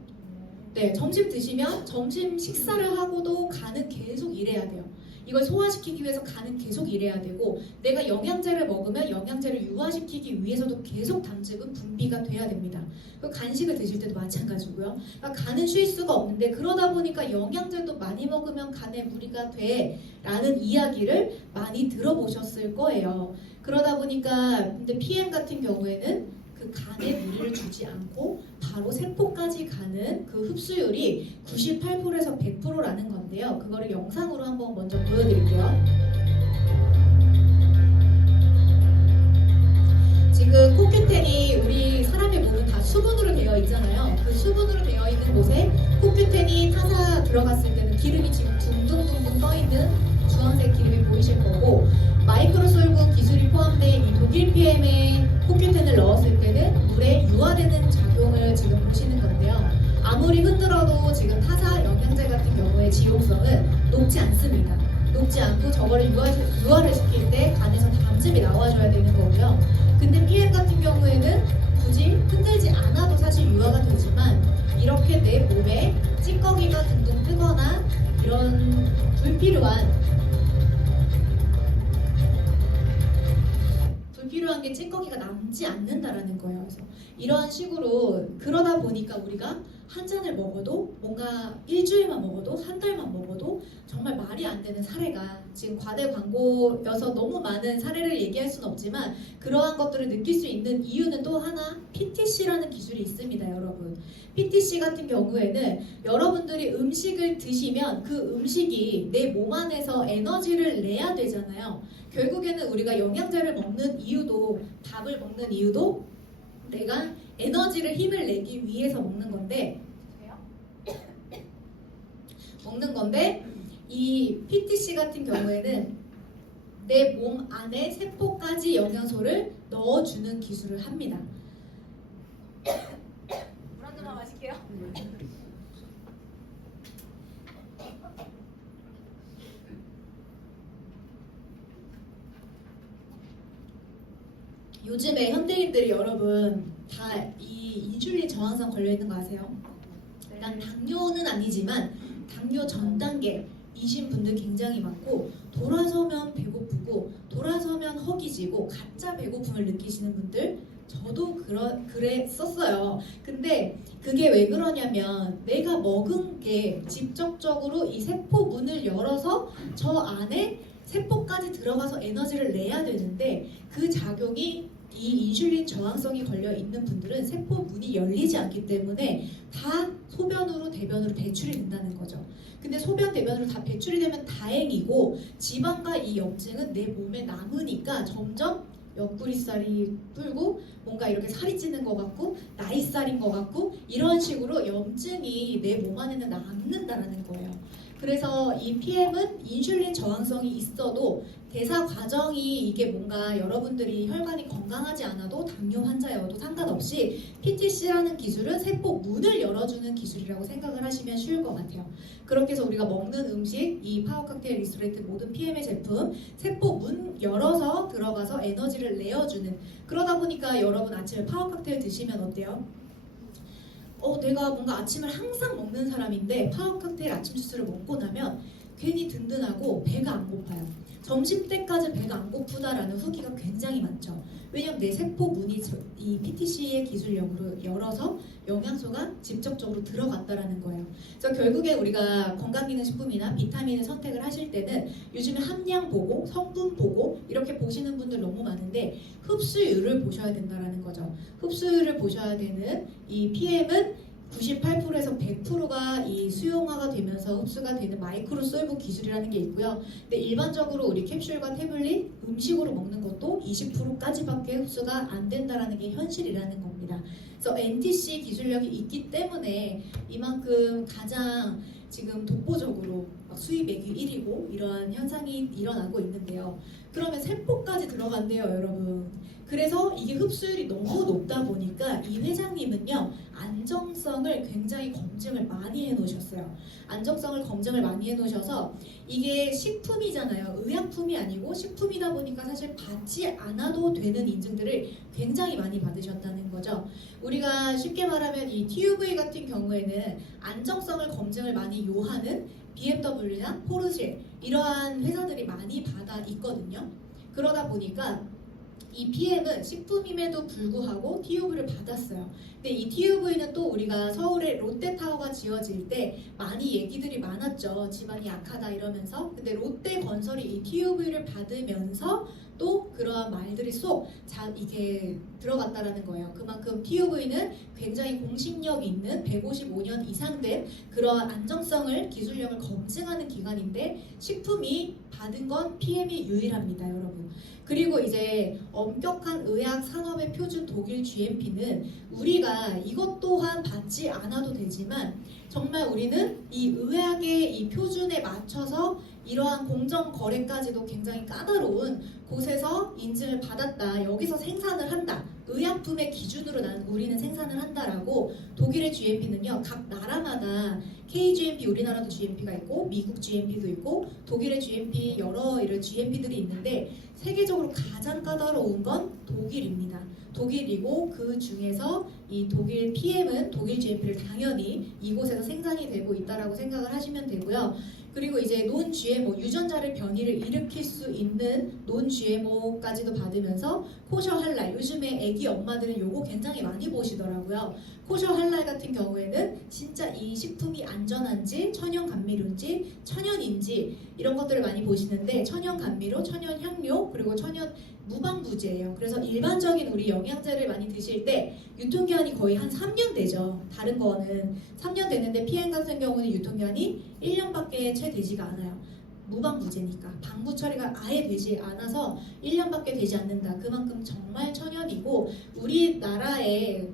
네, 점심 드시면 점심 식사를 하고도 간은 계속 일해야 돼요. 이걸 소화시키기 위해서 간은 계속 일해야 되고, 내가 영양제를 먹으면 영양제를 유화시키기 위해서도 계속 담즙은 분비가 돼야 됩니다. 간식을 드실 때도 마찬가지고요. 그러니까 간은 쉴 수가 없는데, 그러다 보니까 영양제도 많이 먹으면 간에 무리가 돼 라는 이야기를 많이 들어보셨을 거예요. 그러다 보니까 근데 PM 같은 경우에는 그 간에 무리를 주지 않고 바로 세포까지 가는 그 흡수율이 98%에서 100%라는 건데요. 그거를 영상으로 한번 먼저 보여드릴게요. 지금 코큐텐이 우리 사람의 몸은 다 수분으로 되어 있잖아요. 그 수분으로 되어 있는 곳에 코큐텐이 타사 들어갔을 때는 기름이 지금 둥둥둥둥 떠있는 주황색 기름이 보이실 거고, 마이크로솔브 기술이 포함된 이 독일 PM에 코큐텐을 넣었을 때는 물에 유화되는 작용을 지금 보시는 건데요. 아무리 흔들어도 지금 타사 영양제 같은 경우에 지용성은 높지 않습니다. 녹지 않고 저거를 유화를 시킬 때 간에서 담즙이 나와줘야 되는 거고요. 근데 PM 같은 경우에는 굳이 흔들지 않아도 사실 유화가 되지만, 이렇게 내 몸에 찌꺼기가 둥둥 뜨거나 이런 불필요한 게 찌꺼기가 남지 않는다라는 거예요. 그래서 이러한 식으로, 그러다 보니까 우리가 한 잔을 먹어도, 뭔가 일주일만 먹어도, 한 달만 먹어도 정말 말이 안 되는 사례가, 지금 과대 광고여서 너무 많은 사례를 얘기할 수는 없지만, 그러한 것들을 느낄 수 있는 이유는 또 하나, PTC라는 기술이 있습니다, 여러분. PTC 같은 경우에는 여러분들이 음식을 드시면 그 음식이 내 몸 안에서 에너지를 내야 되잖아요. 결국에는 우리가 영양제를 먹는 이유도, 밥을 먹는 이유도 내가 에너지를, 힘을 내기 위해서 먹는 건데, 이 PTC 같은 경우에는 내 몸 안에 세포까지 영양소를 넣어주는 기술을 합니다. 물 한 잔만 마실게요. 요즘에 현대인들이 여러분 다 이 인슐린 저항성 걸려 있는 거 아세요? 일단 당뇨는 아니지만 당뇨 전 단계이신 분들 굉장히 많고 돌아서면 배고프고 돌아서면 허기지고 가짜 배고픔을 느끼시는 분들 저도 그랬었어요. 근데 그게 왜 그러냐면 내가 먹은 게 직접적으로 이 세포 문을 열어서 저 안에 세포까지 들어가서 에너지를 내야 되는데 그 작용이 이 인슐린 저항성이 걸려 있는 분들은 세포 문이 열리지 않기 때문에 다 소변으로 대변으로 배출이 된다는 거죠. 근데 소변 대변으로 다 배출이 되면 다행이고 지방과 이 염증은 내 몸에 남으니까 점점 옆구리살이 불고 뭔가 이렇게 살이 찌는 것 같고 나이살인 것 같고 이런 식으로 염증이 내 몸 안에는 남는다라는 거예요. 그래서 이 PM은 인슐린 저항성이 있어도 대사 과정이 이게 뭔가 여러분들이 혈관이 건강하지 않아도 당뇨 환자여도 상관없이 PTC라는 기술은 세포 문을 열어주는 기술이라고 생각을 하시면 쉬울 것 같아요. 그렇게 해서 우리가 먹는 음식, 이 파워 칵테일 리스토레이트 모든 PM의 제품 세포 문 열어서 들어가서 에너지를 내어주는 그러다 보니까 여러분 아침에 파워 칵테일 드시면 어때요? 내가 뭔가 아침을 항상 먹는 사람인데 파워 칵테일 아침 주스를 먹고 나면 괜히 든든하고 배가 안 고파요. 점심 때까지 배가 안 고프다라는 후기가 굉장히 많죠. 왜냐면 내 세포 문이 이 PTC의 기술력으로 열어서 영양소가 직접적으로 들어간다라는 거예요. 그래서 결국에 우리가 건강기능식품이나 비타민을 선택을 하실 때는 요즘에 함량 보고 성분 보고 이렇게 보시는 분들 너무 많은데 흡수율을 보셔야 된다라는 거죠. 흡수율을 보셔야 되는 이 PM은 98%에서 100%가 이 수용화가 되면서 흡수가 되는 마이크로솔브 기술이라는 게 있고요. 근데 일반적으로 우리 캡슐과 태블릿 음식으로 먹는 것도 20%까지밖에 흡수가 안 된다라는 게 현실이라는 겁니다. 그래서 NTC 기술력이 있기 때문에 이만큼 가장 지금 독보적으로 수입액이 1위고 이러한 현상이 일어나고 있는데요. 그러면 세포까지 들어간대요, 여러분. 그래서 이게 흡수율이 너무 높다 보니까 이 회장님은요 안정성을 굉장히 검증을 많이 해놓으셨어요. 안정성을 검증을 많이 해놓으셔서 이게 식품이잖아요. 의약품이 아니고 식품이다 보니까 사실 받지 않아도 되는 인증들을 굉장히 많이 받으셨다는 거죠. 우리가 쉽게 말하면 이 TUV 같은 경우에는 안정성을 검증을 많이 요하는 BMW나 포르쉐 이러한 회사들이 많이 받아 있거든요. 그러다 보니까 이 PM은 식품임에도 불구하고 TUV를 받았어요. 근데 이 TUV는 또 우리가 서울에 롯데타워가 지어질 때 많이 얘기들이 많았죠. 집안이 약하다 이러면서. 근데 롯데건설이 이 TUV를 받으면서 또 그러한 말들이 이게 들어갔다라는 거예요. 그만큼 TUV는 굉장히 공신력 있는 155년 이상 된 그러한 안정성을 기술력을 검증하는 기관인데 식품이 받은 건 PM이 유일합니다, 여러분. 그리고 이제 엄격한 의학 산업의 표준 독일 GMP는 우리가 이것 또한 받지 않아도 되지만 정말 우리는 이 의학의 이 표준에 맞춰서 이러한 공정 거래까지도 굉장히 까다로운 곳에서 인증을 받았다. 여기서 생산을 한다. 의약품의 기준으로 우리는 생산을 한다라고 독일의 GMP는요. 각 나라마다 KGMP 우리나라도 GMP가 있고 미국 GMP도 있고 독일의 GMP 여러 이런 GMP들이 있는데 세계적으로 가장 까다로운 건 독일입니다. 독일이고 그 중에서 이 독일 PM은 독일 GMP를 당연히 이곳에서 생산이 되고 있다라고 생각을 하시면 되고요. 그리고 이제 논 GMO 유전자를 변이를 일으킬 수 있는 논 GMO까지도 받으면서 코셔 할랄 요즘에 애기 엄마들은 요거 굉장히 많이 보시더라고요. 코셔 할랄 같은 경우에는 진짜 이 식품이 안전한지 천연 감미료인지 천연인지 이런 것들을 많이 보시는데 천연 감미료, 천연 향료 그리고 천연 무방부제예요. 그래서 일반적인 우리 영양제를 많이 드실 때 유통기한이 거의 한 3년 되죠. 다른 거는 3년 되는데 PM 같은 경우는 유통기한이 1년밖에 채 되지가 않아요. 무방부제니까 방부 처리가 아예 되지 않아서 1년밖에 되지 않는다. 그만큼 정말 천연이고 우리나라에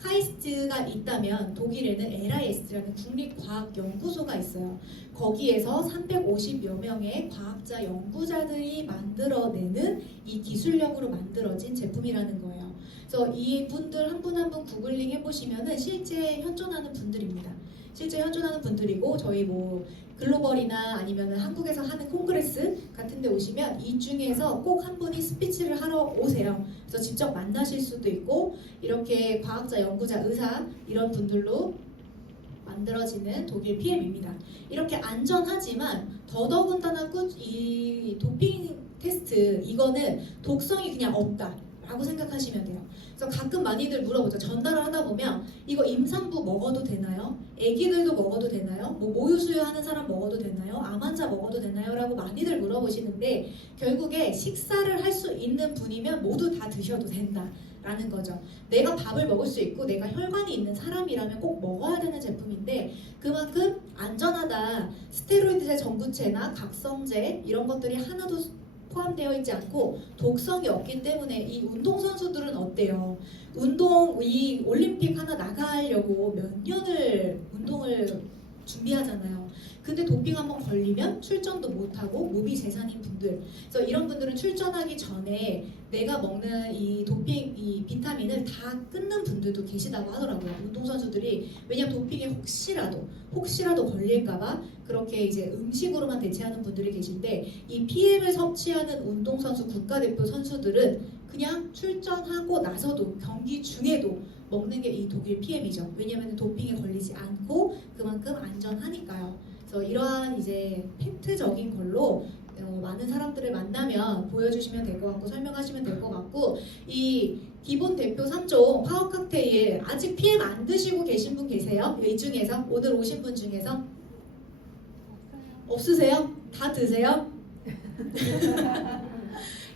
카이스트가 있다면 독일에는 LIS라는 국립과학연구소가 있어요. 거기에서 350여 명의 과학자 연구자들이 만들어내는 이 기술력으로 만들어진 제품이라는 거예요. 그래서 이 분들 한 분 한 분 구글링 해보시면은 실제 현존하는 분들입니다. 실제 현존하는 분들이고 저희 뭐 글로벌이나 아니면 한국에서 하는 콩그레스 같은 데 오시면 이 중에서 꼭 한 분이 스피치를 하러 오세요. 그래서 직접 만나실 수도 있고 이렇게 과학자, 연구자, 의사 이런 분들로 만들어지는 독일 PM입니다. 이렇게 안전하지만 더더군다나 이 도핑 테스트 이거는 독성이 그냥 없다 라고 생각하시면 돼요. 그래서 가끔 많이들 물어보죠. 전달을 하다 보면 이거 임산부 먹어도 되나요? 아기들도 먹어도 되나요? 뭐 모유수유하는 사람 먹어도 되나요? 암 환자 먹어도 되나요? 라고 많이들 물어보시는데 결국에 식사를 할 수 있는 분이면 모두 다 드셔도 된다 라는 거죠. 내가 밥을 먹을 수 있고 내가 혈관이 있는 사람이라면 꼭 먹어야 되는 제품인데 그만큼 안전하다. 스테로이드제 전구체나 각성제 이런 것들이 하나도 포함되어 있지 않고 독성이 없기 때문에 이 운동선수들은 어때요? 이 올림픽 하나 나가려고 몇 년을 운동을 준비하잖아요. 근데 도핑 한번 걸리면 출전도 못하고 몸이 재산인 분들, 그래서 이런 분들은 출전하기 전에 내가 먹는 이 도핑, 이 비타민을 다 끊는 분들도 계시다고 하더라고요. 운동선수들이. 왜냐면 도핑에 혹시라도 걸릴까봐 그렇게 이제 음식으로만 대체하는 분들이 계신데 이 PM을 섭취하는 운동선수 국가대표 선수들은 그냥 출전하고 나서도 경기 중에도 먹는 게 이 독일 PM이죠. 왜냐하면 도핑에 걸리지 않고 그만큼 안전하니까요. 그래서 이러한 이제 팩트적인 걸로 많은 사람들을 만나면 보여주시면 될 것 같고 설명하시면 될 것 같고 이 기본 대표 3종 파워 칵테일 아직 PM 안 드시고 계신 분 계세요? 이 중에서 오늘 오신 분 중에서 없으세요? 다 드세요?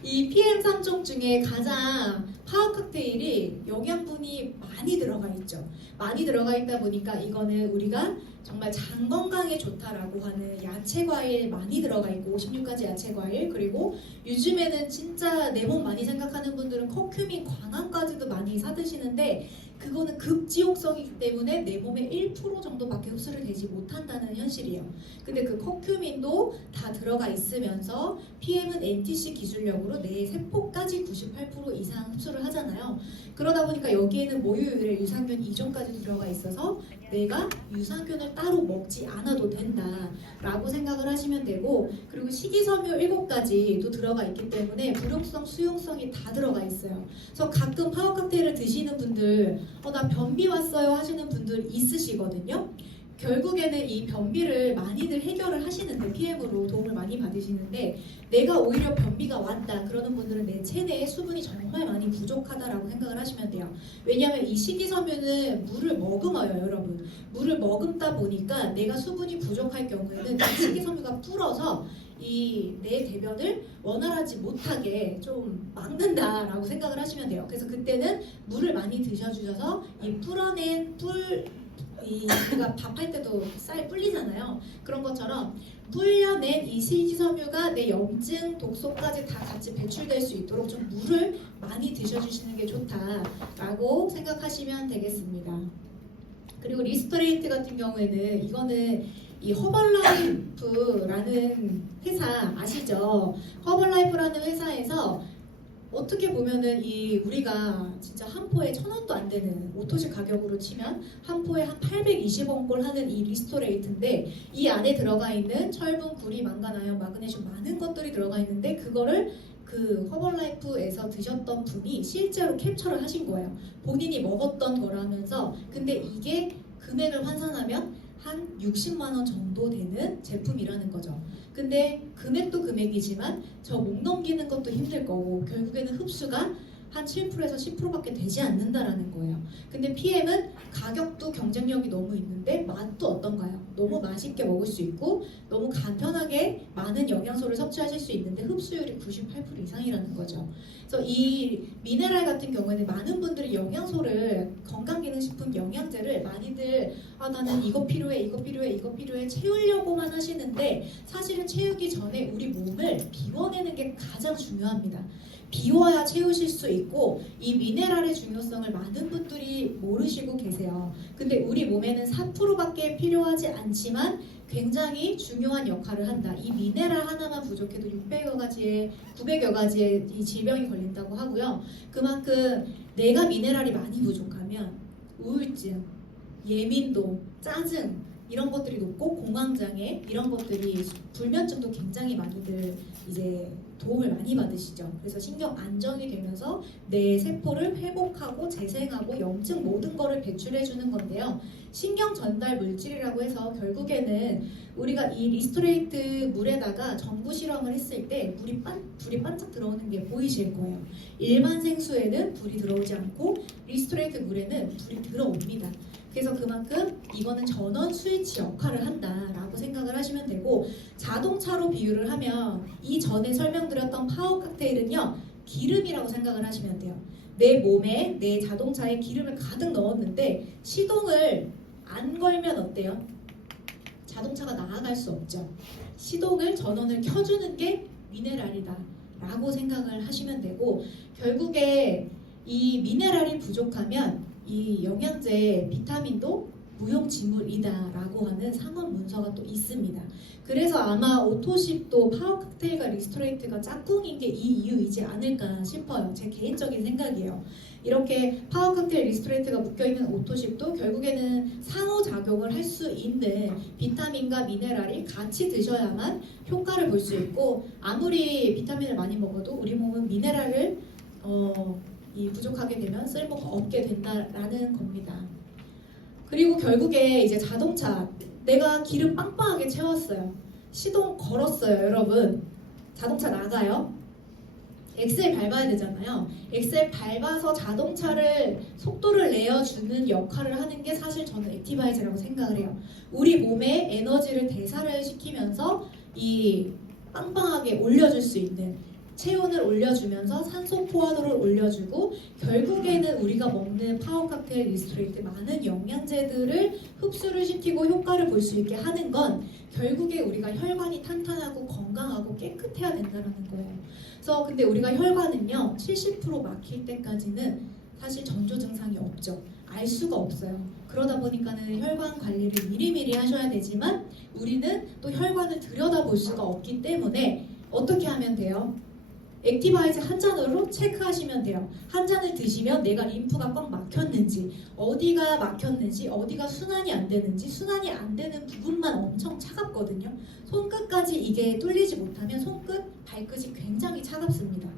이 PM 3종 중에 가장 파워 칵테일이 영양분이 많이 들어가 있죠. 많이 들어가 있다 보니까 이거는 우리가 정말 장 건강에 좋다라고 하는 야채 과일 많이 들어가 있고 56가지 야채 과일 그리고 요즘에는 진짜 내 몸 많이 생각하는 분들은 커큐민 광합까지도 많이 사 드시는데 그거는 극지옥성이기 때문에 내 몸의 1% 정도밖에 흡수를 되지 못한다는 현실이에요. 근데 그 커큐민도 다 들어가 있으면서 PM은 NTC 기술력으로 내 세포까지 98% 이상 흡수를 하잖아요. 그러다 보니까 여기에는 모유유래 유산균 이종까지 들어가 있어서 내가 유산균을 따로 먹지 않아도 된다라고 생각을 하시면 되고 그리고 식이섬유 7가지도 들어가 있기 때문에 불용성, 수용성이 다 들어가 있어요. 그래서 가끔 파워 칵테일을 드시는 분들 나 변비 왔어요 하시는 분들 있으시거든요. 결국에는 이 변비를 많이들 해결을 하시는데 PM으로 도움을 많이 받으시는데 내가 오히려 변비가 왔다 그러는 분들은 내 체내에 수분이 정말 많이 부족하다라고 생각을 하시면 돼요. 왜냐하면 이 식이섬유는 물을 머금어요 여러분. 물을 머금다 보니까 내가 수분이 부족할 경우에는 이 식이섬유가 불어서 이 내 대변을 원활하지 못하게 좀 막는다라고 생각을 하시면 돼요. 그래서 그때는 물을 많이 드셔주셔서 이 불어낸 우리가 밥할 때도 쌀 불리잖아요. 그런 것처럼 불려낸 이 식이섬유가 내 염증, 독소까지 다 같이 배출될 수 있도록 좀 물을 많이 드셔주시는 게 좋다라고 생각하시면 되겠습니다. 그리고 리스토레이트 같은 경우에는 이거는 이 허벌라이프라는 회사 아시죠? 허벌라이프라는 회사에서 어떻게 보면은 우리가 진짜 한 포에 1,000원도 안 되는 오토식 가격으로 치면 한 포에 한 820원 꼴 하는 이 리스토레이트인데 이 안에 들어가 있는 철분, 구리, 망간, 아연, 마그네슘 많은 것들이 들어가 있는데 그거를 그 허벌라이프에서 드셨던 분이 실제로 캡처를 하신 거예요. 본인이 먹었던 거라면서 근데 이게 금액을 환산하면 한 60만 원 정도 되는 제품이라는 거죠. 근데 금액도 금액이지만 저 목 넘기는 것도 힘들 거고 결국에는 흡수가 한 7%에서 10%밖에 되지 않는다라는 거예요. 근데 PM은 가격도 경쟁력이 너무 있는데 맛도 어떤가요? 너무 맛있게 먹을 수 있고 너무 간편하게 많은 영양소를 섭취하실 수 있는데 흡수율이 98% 이상이라는 거죠. 그래서 이 미네랄 같은 경우에는 많은 분들이 영양소를 건강기능식품 영양제를 많이들 나는 이거 필요해 채우려고만 하시는데 사실은 채우기 전에 우리 몸을 비워내는 게 가장 중요합니다. 비워야 채우실 수 있고 이 미네랄의 중요성을 많은 분들이 모르시고 계세요. 근데 우리 몸에는 4%밖에 필요하지 않지만 굉장히 중요한 역할을 한다. 이 미네랄 하나만 부족해도 600여 가지의 900여 가지의 이 질병이 걸린다고 하고요. 그만큼 내가 미네랄이 많이 부족하면 우울증, 예민도, 짜증 이런 것들이 높고 공황장애 이런 것들이 불면증도 굉장히 많이들 이제 도움을 많이 받으시죠. 그래서 신경 안정이 되면서 내 세포를 회복하고 재생하고 염증 모든 거를 배출해 주는 건데요. 신경 전달 물질이라고 해서 결국에는 우리가 이 리스토레이트 물에다가 전구 실험을 했을 때 불이 반짝 들어오는 게 보이실 거예요. 일반 생수에는 불이 들어오지 않고 리스토레이트 물에는 불이 들어옵니다. 그래서 그만큼 이거는 전원 스위치 역할을 한다라고 생각을 하시면 되고, 자동차로 비유를 하면 이 전에 설명드렸던 파워 칵테일은요 기름이라고 생각을 하시면 돼요. 내 몸에 내 자동차에 기름을 가득 넣었는데 시동을 안 걸면 어때요? 자동차가 나아갈 수 없죠. 시동을 전원을 켜주는 게 미네랄이다 라고 생각을 하시면 되고, 결국에 이 미네랄이 부족하면 이 영양제 비타민도 무용지물이다 라고 하는 상원 문서가 또 있습니다. 그래서 아마 오토십도 파워 칵테일과 리스토레이트가 짝꿍인 게 이 이유이지 않을까 싶어요. 제 개인적인 생각이에요. 이렇게 파워 칵테일 리스토레이트가 묶여있는 오토십도 결국에는 상호작용을 할 수 있는 비타민과 미네랄이 같이 드셔야만 효과를 볼 수 있고, 아무리 비타민을 많이 먹어도 우리 몸은 미네랄을 부족하게 되면 쓸모가 없게 된다라는 겁니다. 그리고 결국에 이제 자동차, 내가 기름 빵빵하게 채웠어요. 시동 걸었어요, 여러분. 자동차 나가요. 엑셀 밟아야 되잖아요. 엑셀 밟아서 자동차를 속도를 내어주는 역할을 하는 게 사실 저는 액티바이즈라고 생각을 해요. 우리 몸에 에너지를 대사를 시키면서 이 빵빵하게 올려줄 수 있는, 체온을 올려주면서 산소 포화도를 올려주고, 결국에는 우리가 먹는 파워 칵테일 리스토레이트 많은 영양제들을 흡수를 시키고 효과를 볼 수 있게 하는 건 결국에 우리가 혈관이 탄탄하고 건강하고 깨끗해야 된다는 거예요. 그래서 근데 우리가 혈관은요 70% 막힐 때까지는 사실 전조 증상이 없죠. 알 수가 없어요. 그러다 보니까는 혈관 관리를 미리미리 하셔야 되지만 우리는 또 혈관을 들여다볼 수가 없기 때문에 어떻게 하면 돼요? 액티바이즈 한 잔으로 체크하시면 돼요. 한 잔을 드시면 내가 림프가 꽉 막혔는지, 어디가 막혔는지, 어디가 순환이 안 되는지, 순환이 안 되는 부분만 엄청 차갑거든요. 손끝까지 이게 뚫리지 못하면 손끝, 발끝이 굉장히 차갑습니다.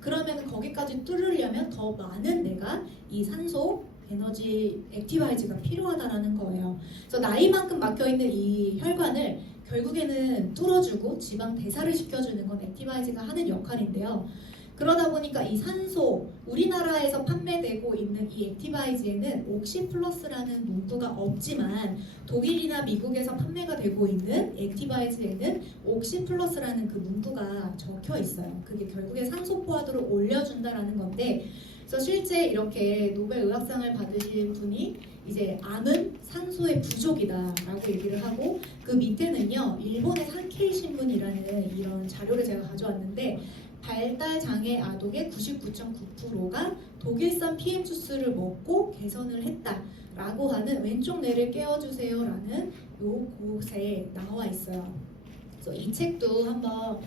그러면 거기까지 뚫으려면 더 많은 내가 이 산소, 에너지, 액티바이즈가 필요하다라는 거예요. 그래서 나이만큼 막혀있는 이 혈관을 결국에는 뚫어주고 지방 대사를 시켜주는 건 액티바이즈가 하는 역할인데요. 그러다 보니까 이 산소, 우리나라에서 판매되고 있는 이 액티바이즈에는 옥시플러스라는 문구가 없지만 독일이나 미국에서 판매가 되고 있는 액티바이즈에는 옥시플러스라는 그 문구가 적혀 있어요. 그게 결국에 산소 포화도를 올려준다라는 건데, 그래서 실제 이렇게 노벨 의학상을 받으신 분이 이제 암은 산소의 부족이다라고 얘기를 하고, 그 밑에는요 일본의 산케이 신문이라는 이런 자료를 제가 가져왔는데, 발달 장애 아동의 99.9%가 독일산 PM 주스를 먹고 개선을 했다라고 하는 왼쪽 뇌를 깨워주세요라는 요 곳에 나와 있어요. 그래서 이 책도 한번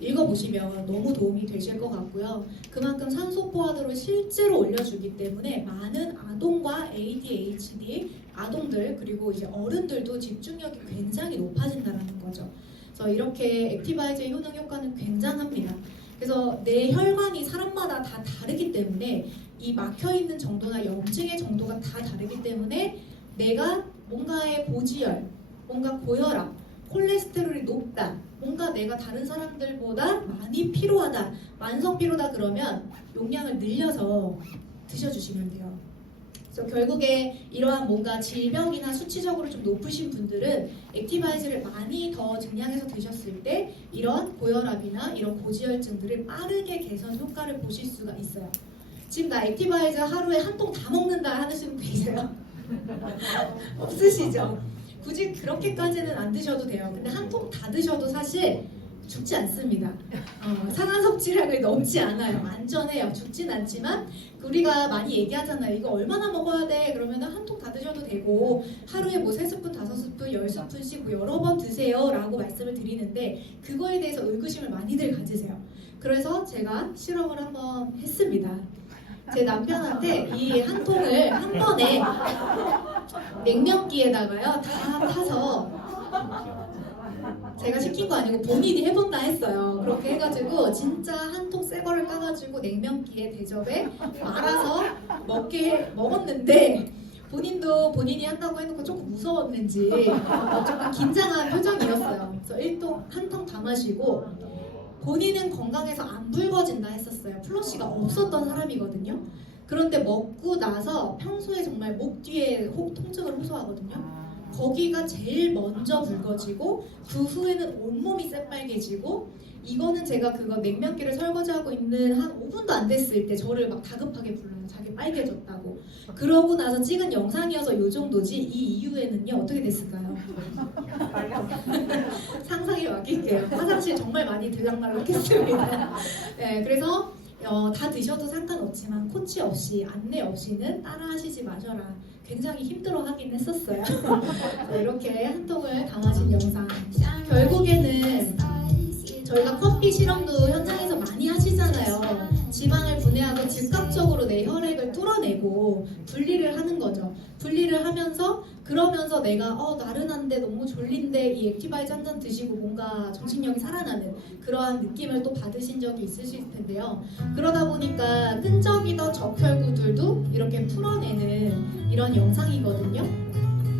읽어보시면 너무 도움이 되실 것 같고요. 그만큼 산소 포화도를 실제로 올려주기 때문에 많은 아동과 ADHD 아동들 그리고 이제 어른들도 집중력이 굉장히 높아진다는 거죠. 그래서 이렇게 액티바이즈의 효능 효과는 굉장합니다. 그래서 내 혈관이 사람마다 다 다르기 때문에 이 막혀있는 정도나 염증의 정도가 다 다르기 때문에 내가 뭔가의 고지혈, 뭔가 고혈압, 콜레스테롤이 높다, 뭔가 내가 다른 사람들보다 많이 피로하다, 만성 피로다 그러면 용량을 늘려서 드셔주시면 돼요. 그래서 결국에 이러한 뭔가 질병이나 수치적으로 좀 높으신 분들은 액티바이즈를 많이 더 증량해서 드셨을 때 이런 고혈압이나 이런 고지혈증들을 빠르게 개선 효과를 보실 수가 있어요. 지금 나 액티바이즈 하루에 한 통 다 먹는다 하시는 분 계세요? 없으시죠? 굳이 그렇게까지는 안 드셔도 돼요. 근데 한 통 다 드셔도 사실 죽지 않습니다. 상한 섭취량을 넘지 않아요. 안전해요. 죽진 않지만 우리가 많이 얘기하잖아요. 이거 얼마나 먹어야 돼? 그러면 한 통 다 드셔도 되고 하루에 뭐 3스푼, 5스푼, 10스푼씩 뭐 여러 번 드세요 라고 말씀을 드리는데 그거에 대해서 의구심을 많이들 가지세요. 그래서 제가 실험을 한번 했습니다. 제 남편한테 이 한 통을 한 번에 냉면기에다가요 다 타서 제가 시킨 거 아니고 본인이 해본다 했어요. 그렇게 해가지고 진짜 한 통 새 거를 까가지고 냉면기에 대접에 말아서 먹었는데 본인도 본인이 한다고 해놓고 조금 무서웠는지 조금 긴장한 표정이었어요. 그래서 한 통 다 마시고 본인은 건강해서 안 붉어진다 했었어요. 플러시가 없었던 사람이거든요. 그런데 먹고 나서 평소에 정말 목 뒤에 통증을 호소하거든요. 거기가 제일 먼저 붉어지고 그 후에는 온몸이 새빨개지고 이거는 제가 그거 냉면기를 설거지하고 있는 한 5분도 안 됐을 때 저를 막 다급하게 불러요. 자기 빨개졌다고. 그러고 나서 찍은 영상이어서 이 정도지 이 이후에는요 어떻게 됐을까요? 상상에 맡길게요. 화장실 정말 많이 들락날락했습니다. 네, 그래서 다 드셔도 상관없지만 코치 없이 안내 없이는 따라하시지 마셔라. 굉장히 힘들어하긴 했었어요. 이렇게 한 통을 다 마신 영상. 결국에는 저희가 커피 실험도 현장에서 많이 하시잖아요. 지방을 분해하고 즉각적으로 내 혈액을 뚫어내고 분리를 하는 거죠. 분리를 하면서 그러면서 내가 나른한데 너무 졸린데 이 액티바이즈 한 잔 드시고 뭔가 정신력이 살아나는 그러한 느낌을 또 받으신 적이 있으실 텐데요. 그러다 보니까 끈적이던 적혈구들도 이렇게 풀어내는 이런 영상이거든요.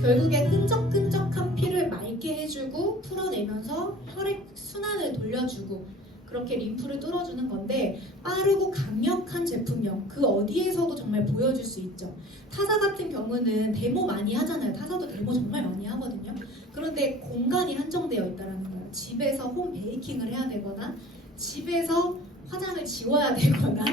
결국에 끈적끈적한 피를 맑게 해주고 풀어내면서 혈액 순환을 돌려주고 그렇게 림프를 뚫어주는 건데 빠르고 강력한 제품력 그 어디에서도 정말 보여줄 수 있죠. 타사 같은 경우는 데모 많이 하잖아요. 타사도 데모 정말 많이 하거든요. 그런데 공간이 한정되어 있다는 거예요. 집에서 홈 베이킹을 해야 되거나 집에서 화장을 지워야 되거나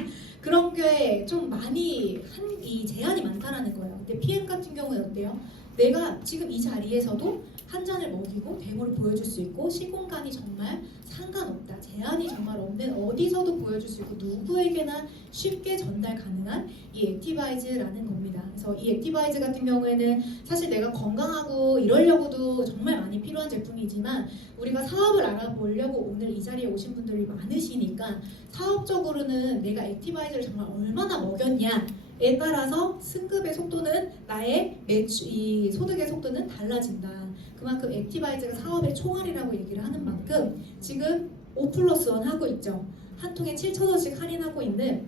그런 게 좀 많이 이 제한이 많다라는 거예요. 근데 PM 같은 경우는 어때요? 내가 지금 이 자리에서도 한 잔을 먹이고 데모를 보여줄 수 있고 시공간이 정말 상관없다. 제한이 정말 없는 어디서도 보여줄 수 있고 누구에게나 쉽게 전달 가능한 이 액티바이즈라는 겁니다. 그래서 이 액티바이즈 같은 경우에는 사실 내가 건강하고 이러려고도 정말 많이 필요한 제품이지만 우리가 사업을 알아보려고 오늘 이 자리에 오신 분들이 많으시니까 사업적으로는 내가 액티바이즈를 정말 얼마나 먹였냐에 따라서 승급의 속도는 나의 이 소득의 속도는 달라진다. 그만큼 액티바이즈가 사업의 총알이라고 얘기를 하는 만큼 지금 5+1 하고 있죠. 한 통에 7,000원씩 할인하고 있는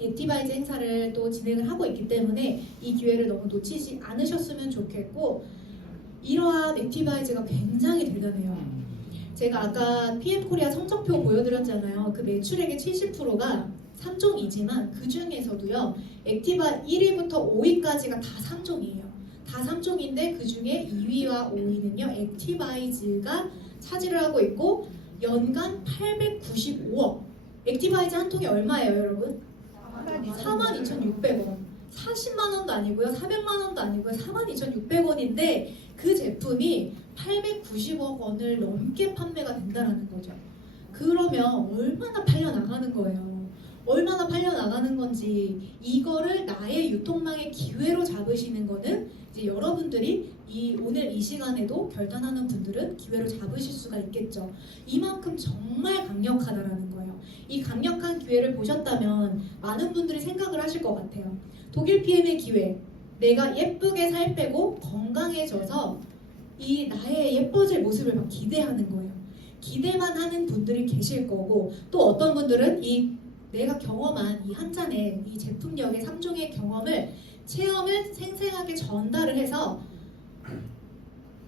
액티바이즈 행사를 또 진행을 하고 있기 때문에 이 기회를 너무 놓치지 않으셨으면 좋겠고 이러한 액티바이즈가 굉장히 대단해요. 제가 아까 PM코리아 성적표 보여드렸잖아요. 그 매출액의 70%가 3종이지만 그 중에서도요 액티바 1위부터 5위까지가 다 3종이에요. 다 3종인데 그 중에 2위와 5위는요 액티바이즈가 차지를 하고 있고 연간 895억. 액티바이즈 한 통이 얼마예요 여러분? 42,600원. 40만 원도 아니고요 400만 원도 아니고요 42,600원인데 그 제품이 890억 원을 넘게 판매가 된다는 거죠. 그러면 얼마나 팔려나가는 거예요. 얼마나 팔려나가는 건지 이거를 나의 유통망의 기회로 잡으시는 거는 이제 여러분들이 오늘 이 시간에도 결단하는 분들은 기회로 잡으실 수가 있겠죠. 이만큼 정말 강력하다라는 거예요. 이 강력한 기회를 보셨다면 많은 분들이 생각을 하실 것 같아요. 독일 PM의 기회, 내가 예쁘게 살 빼고 건강해져서 이 나의 예뻐질 모습을 막 기대하는 거예요. 기대만 하는 분들이 계실 거고 또 어떤 분들은 내가 경험한 이 한 잔의 이 제품력의 3종의 체험을 생생하게 전달을 해서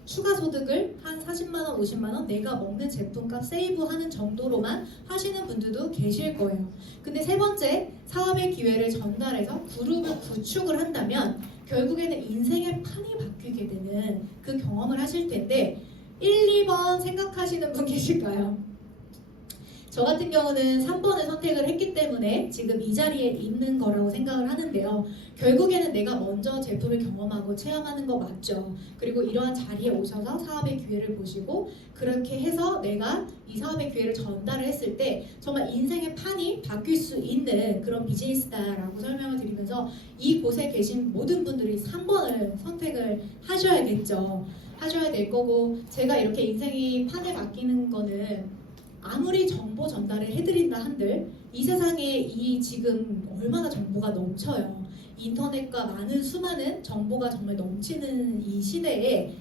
추가 소득을 한 40만원, 50만원 내가 먹는 제품값 세이브하는 정도로만 하시는 분들도 계실 거예요. 근데 세 번째, 사업의 기회를 전달해서 그룹을 구축을 한다면 결국에는 인생의 판이 바뀌게 되는 그 경험을 하실 텐데 1, 2번 생각하시는 분 계실까요? 저 같은 경우는 3번을 선택을 했기 때문에 지금 이 자리에 있는 거라고 생각을 하는데요. 결국에는 내가 먼저 제품을 경험하고 체험하는 거 맞죠. 그리고 이러한 자리에 오셔서 사업의 기회를 보시고 그렇게 해서 내가 이 사업의 기회를 전달을 했을 때 정말 인생의 판이 바뀔 수 있는 그런 비즈니스다라고 설명을 드리면서 이곳에 계신 모든 분들이 3번을 선택을 하셔야겠죠. 하셔야 될 거고, 제가 이렇게 인생이 판에 바뀌는 거는 아무리 정보 전달을 해드린다 한들 이 세상에 이 지금 얼마나 정보가 넘쳐요. 인터넷과 많은 수많은 정보가 정말 넘치는 이 시대에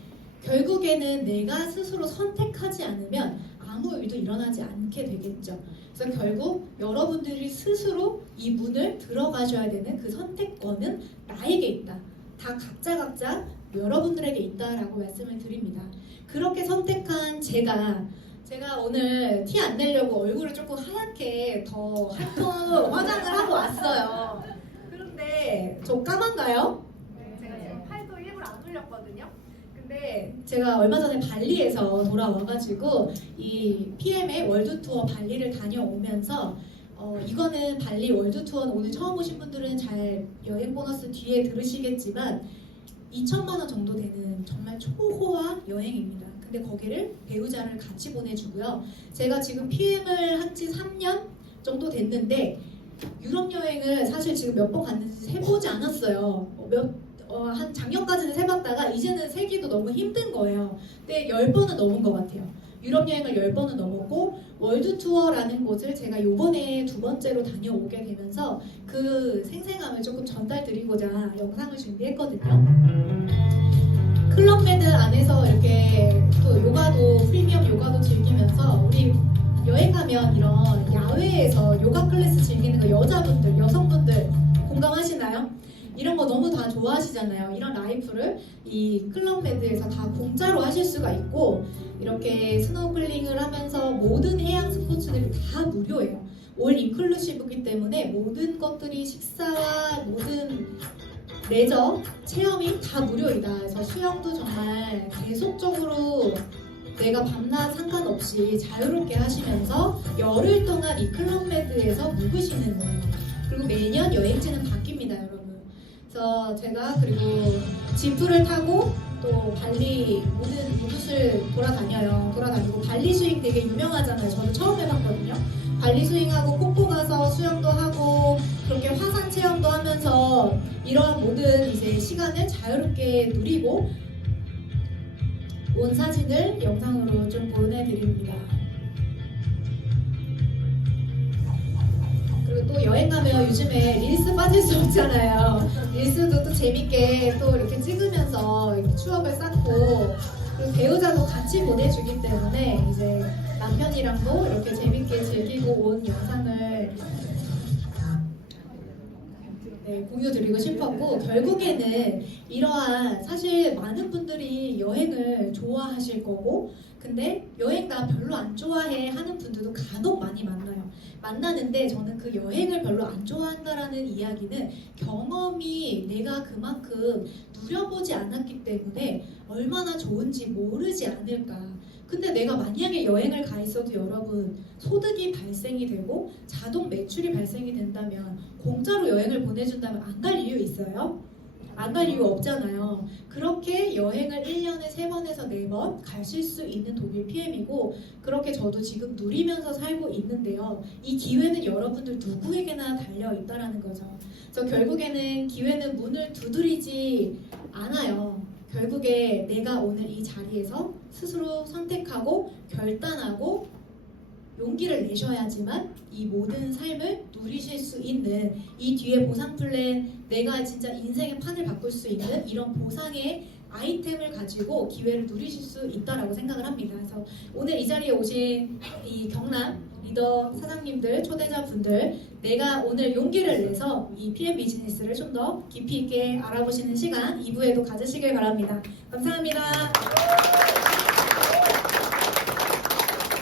결국에는 내가 스스로 선택하지 않으면 아무 일도 일어나지 않게 되겠죠. 그래서 결국 여러분들이 스스로 이 문을 들어가셔야 되는 그 선택권은 나에게 있다. 다 각자 여러분들에게 있다라고 말씀을 드립니다. 그렇게 선택한 제가 오늘 티 안 내려고 얼굴을 조금 하얗게 더 한톤 화장을 하고 왔어요. 그런데 저 까만가요? 네, 제가 지금 팔도 일부러 안 올렸거든요. 근데 제가 얼마 전에 발리에서 돌아와가지고 이 PM의 월드 투어 발리를 다녀오면서 이거는 발리 월드 투어는 오늘 처음 오신 분들은 잘 여행 보너스 뒤에 들으시겠지만 2천만 원 정도 되는 정말 초호화 여행입니다. 근데 거기를 배우자를 같이 보내주고요. 제가 지금 PM을 한 지 3년 정도 됐는데 유럽 여행을 사실 지금 몇 번 갔는지 세보지 않았어요. 한 작년까지는 세봤다가 이제는 세기도 너무 힘든 거예요. 근데 10번은 넘은 것 같아요. 유럽 여행을 10번은 넘었고 월드 투어라는 곳을 제가 요번에 두 번째로 다녀오게 되면서 그 생생함을 조금 전달드리고자 영상을 준비했거든요. 클럽메드 안에서 이렇게 또 요가도 프리미엄 요가도 즐기면서 우리 여행하면 이런 야외에서 요가 클래스 즐기는 거 여자분들, 여성분들 공감하시나요? 이런 거 너무 다 좋아하시잖아요. 이런 라이프를 이 클럽메드에서 다 공짜로 하실 수가 있고 이렇게 스노클링을 하면서 모든 해양 스포츠들이 다 무료예요. 올 인클루시브이기 때문에 모든 것들이 식사와 모든 레저 체험이 다 무료이다. 그래서 수영도 정말 계속적으로 내가 밤낮 상관없이 자유롭게 하시면서 열흘 동안 이 클럽메드에서 묵으시는 거예요. 그리고 매년 여행지는 바뀝니다, 여러분. 그래서 제가 그리고 지프를 타고 또 발리 모든 이곳을 돌아다니고 발리 스윙 되게 유명하잖아요. 저도 처음 해봤거든요. 발리 스윙하고 코코 가서 수영도 하고 그렇게 화산 체험도 하면서 이러한 모든 이제 시간을 자유롭게 누리고 온 사진을 영상으로 좀 보내드립니다. 그리고 또 여행 가면 요즘에 릴스 빠질 수 없잖아요. 릴스도 또 재밌게 또 이렇게 찍으면서 이렇게 추억을 쌓고 그리고 배우자도 같이 보내주기 때문에 이제 남편이랑도 이렇게 재밌게 즐기고 온 영상을 공유드리고 싶었고 결국에는 이러한 사실 많은 분들이 여행을 좋아하실 거고 근데 여행 나 별로 안 좋아해 하는 분들도 간혹 많이 만나는데 저는 그 여행을 별로 안 좋아한다라는 이야기는 경험이 내가 그만큼 누려보지 않았기 때문에 얼마나 좋은지 모르지 않을까. 근데 내가 만약에 여행을 가 있어도 여러분 소득이 발생이 되고 자동 매출이 발생이 된다면 공짜로 여행을 보내준다면 안 갈 이유 있어요? 안 갈 이유 없잖아요. 그렇게 여행을 1년에 3번에서 4번 가실 수 있는 독일 PM이고 그렇게 저도 지금 누리면서 살고 있는데요. 이 기회는 여러분들 누구에게나 달려있다라는 거죠. 그래서 결국에는 기회는 문을 두드리지 않아요. 결국에 내가 오늘 이 자리에서 스스로 선택하고 결단하고 용기를 내셔야지만 이 모든 삶을 누리실 수 있는 이 뒤에 보상 플랜 내가 진짜 인생의 판을 바꿀 수 있는 이런 보상의 아이템을 가지고 기회를 누리실 수 있다라고 생각을 합니다. 그래서 오늘 이 자리에 오신 이 경남 리더 사장님들, 초대자분들 내가 오늘 용기를 내서 이 PM 비즈니스를 좀 더 깊이 있게 알아보시는 시간 2부에도 가지시길 바랍니다. 감사합니다.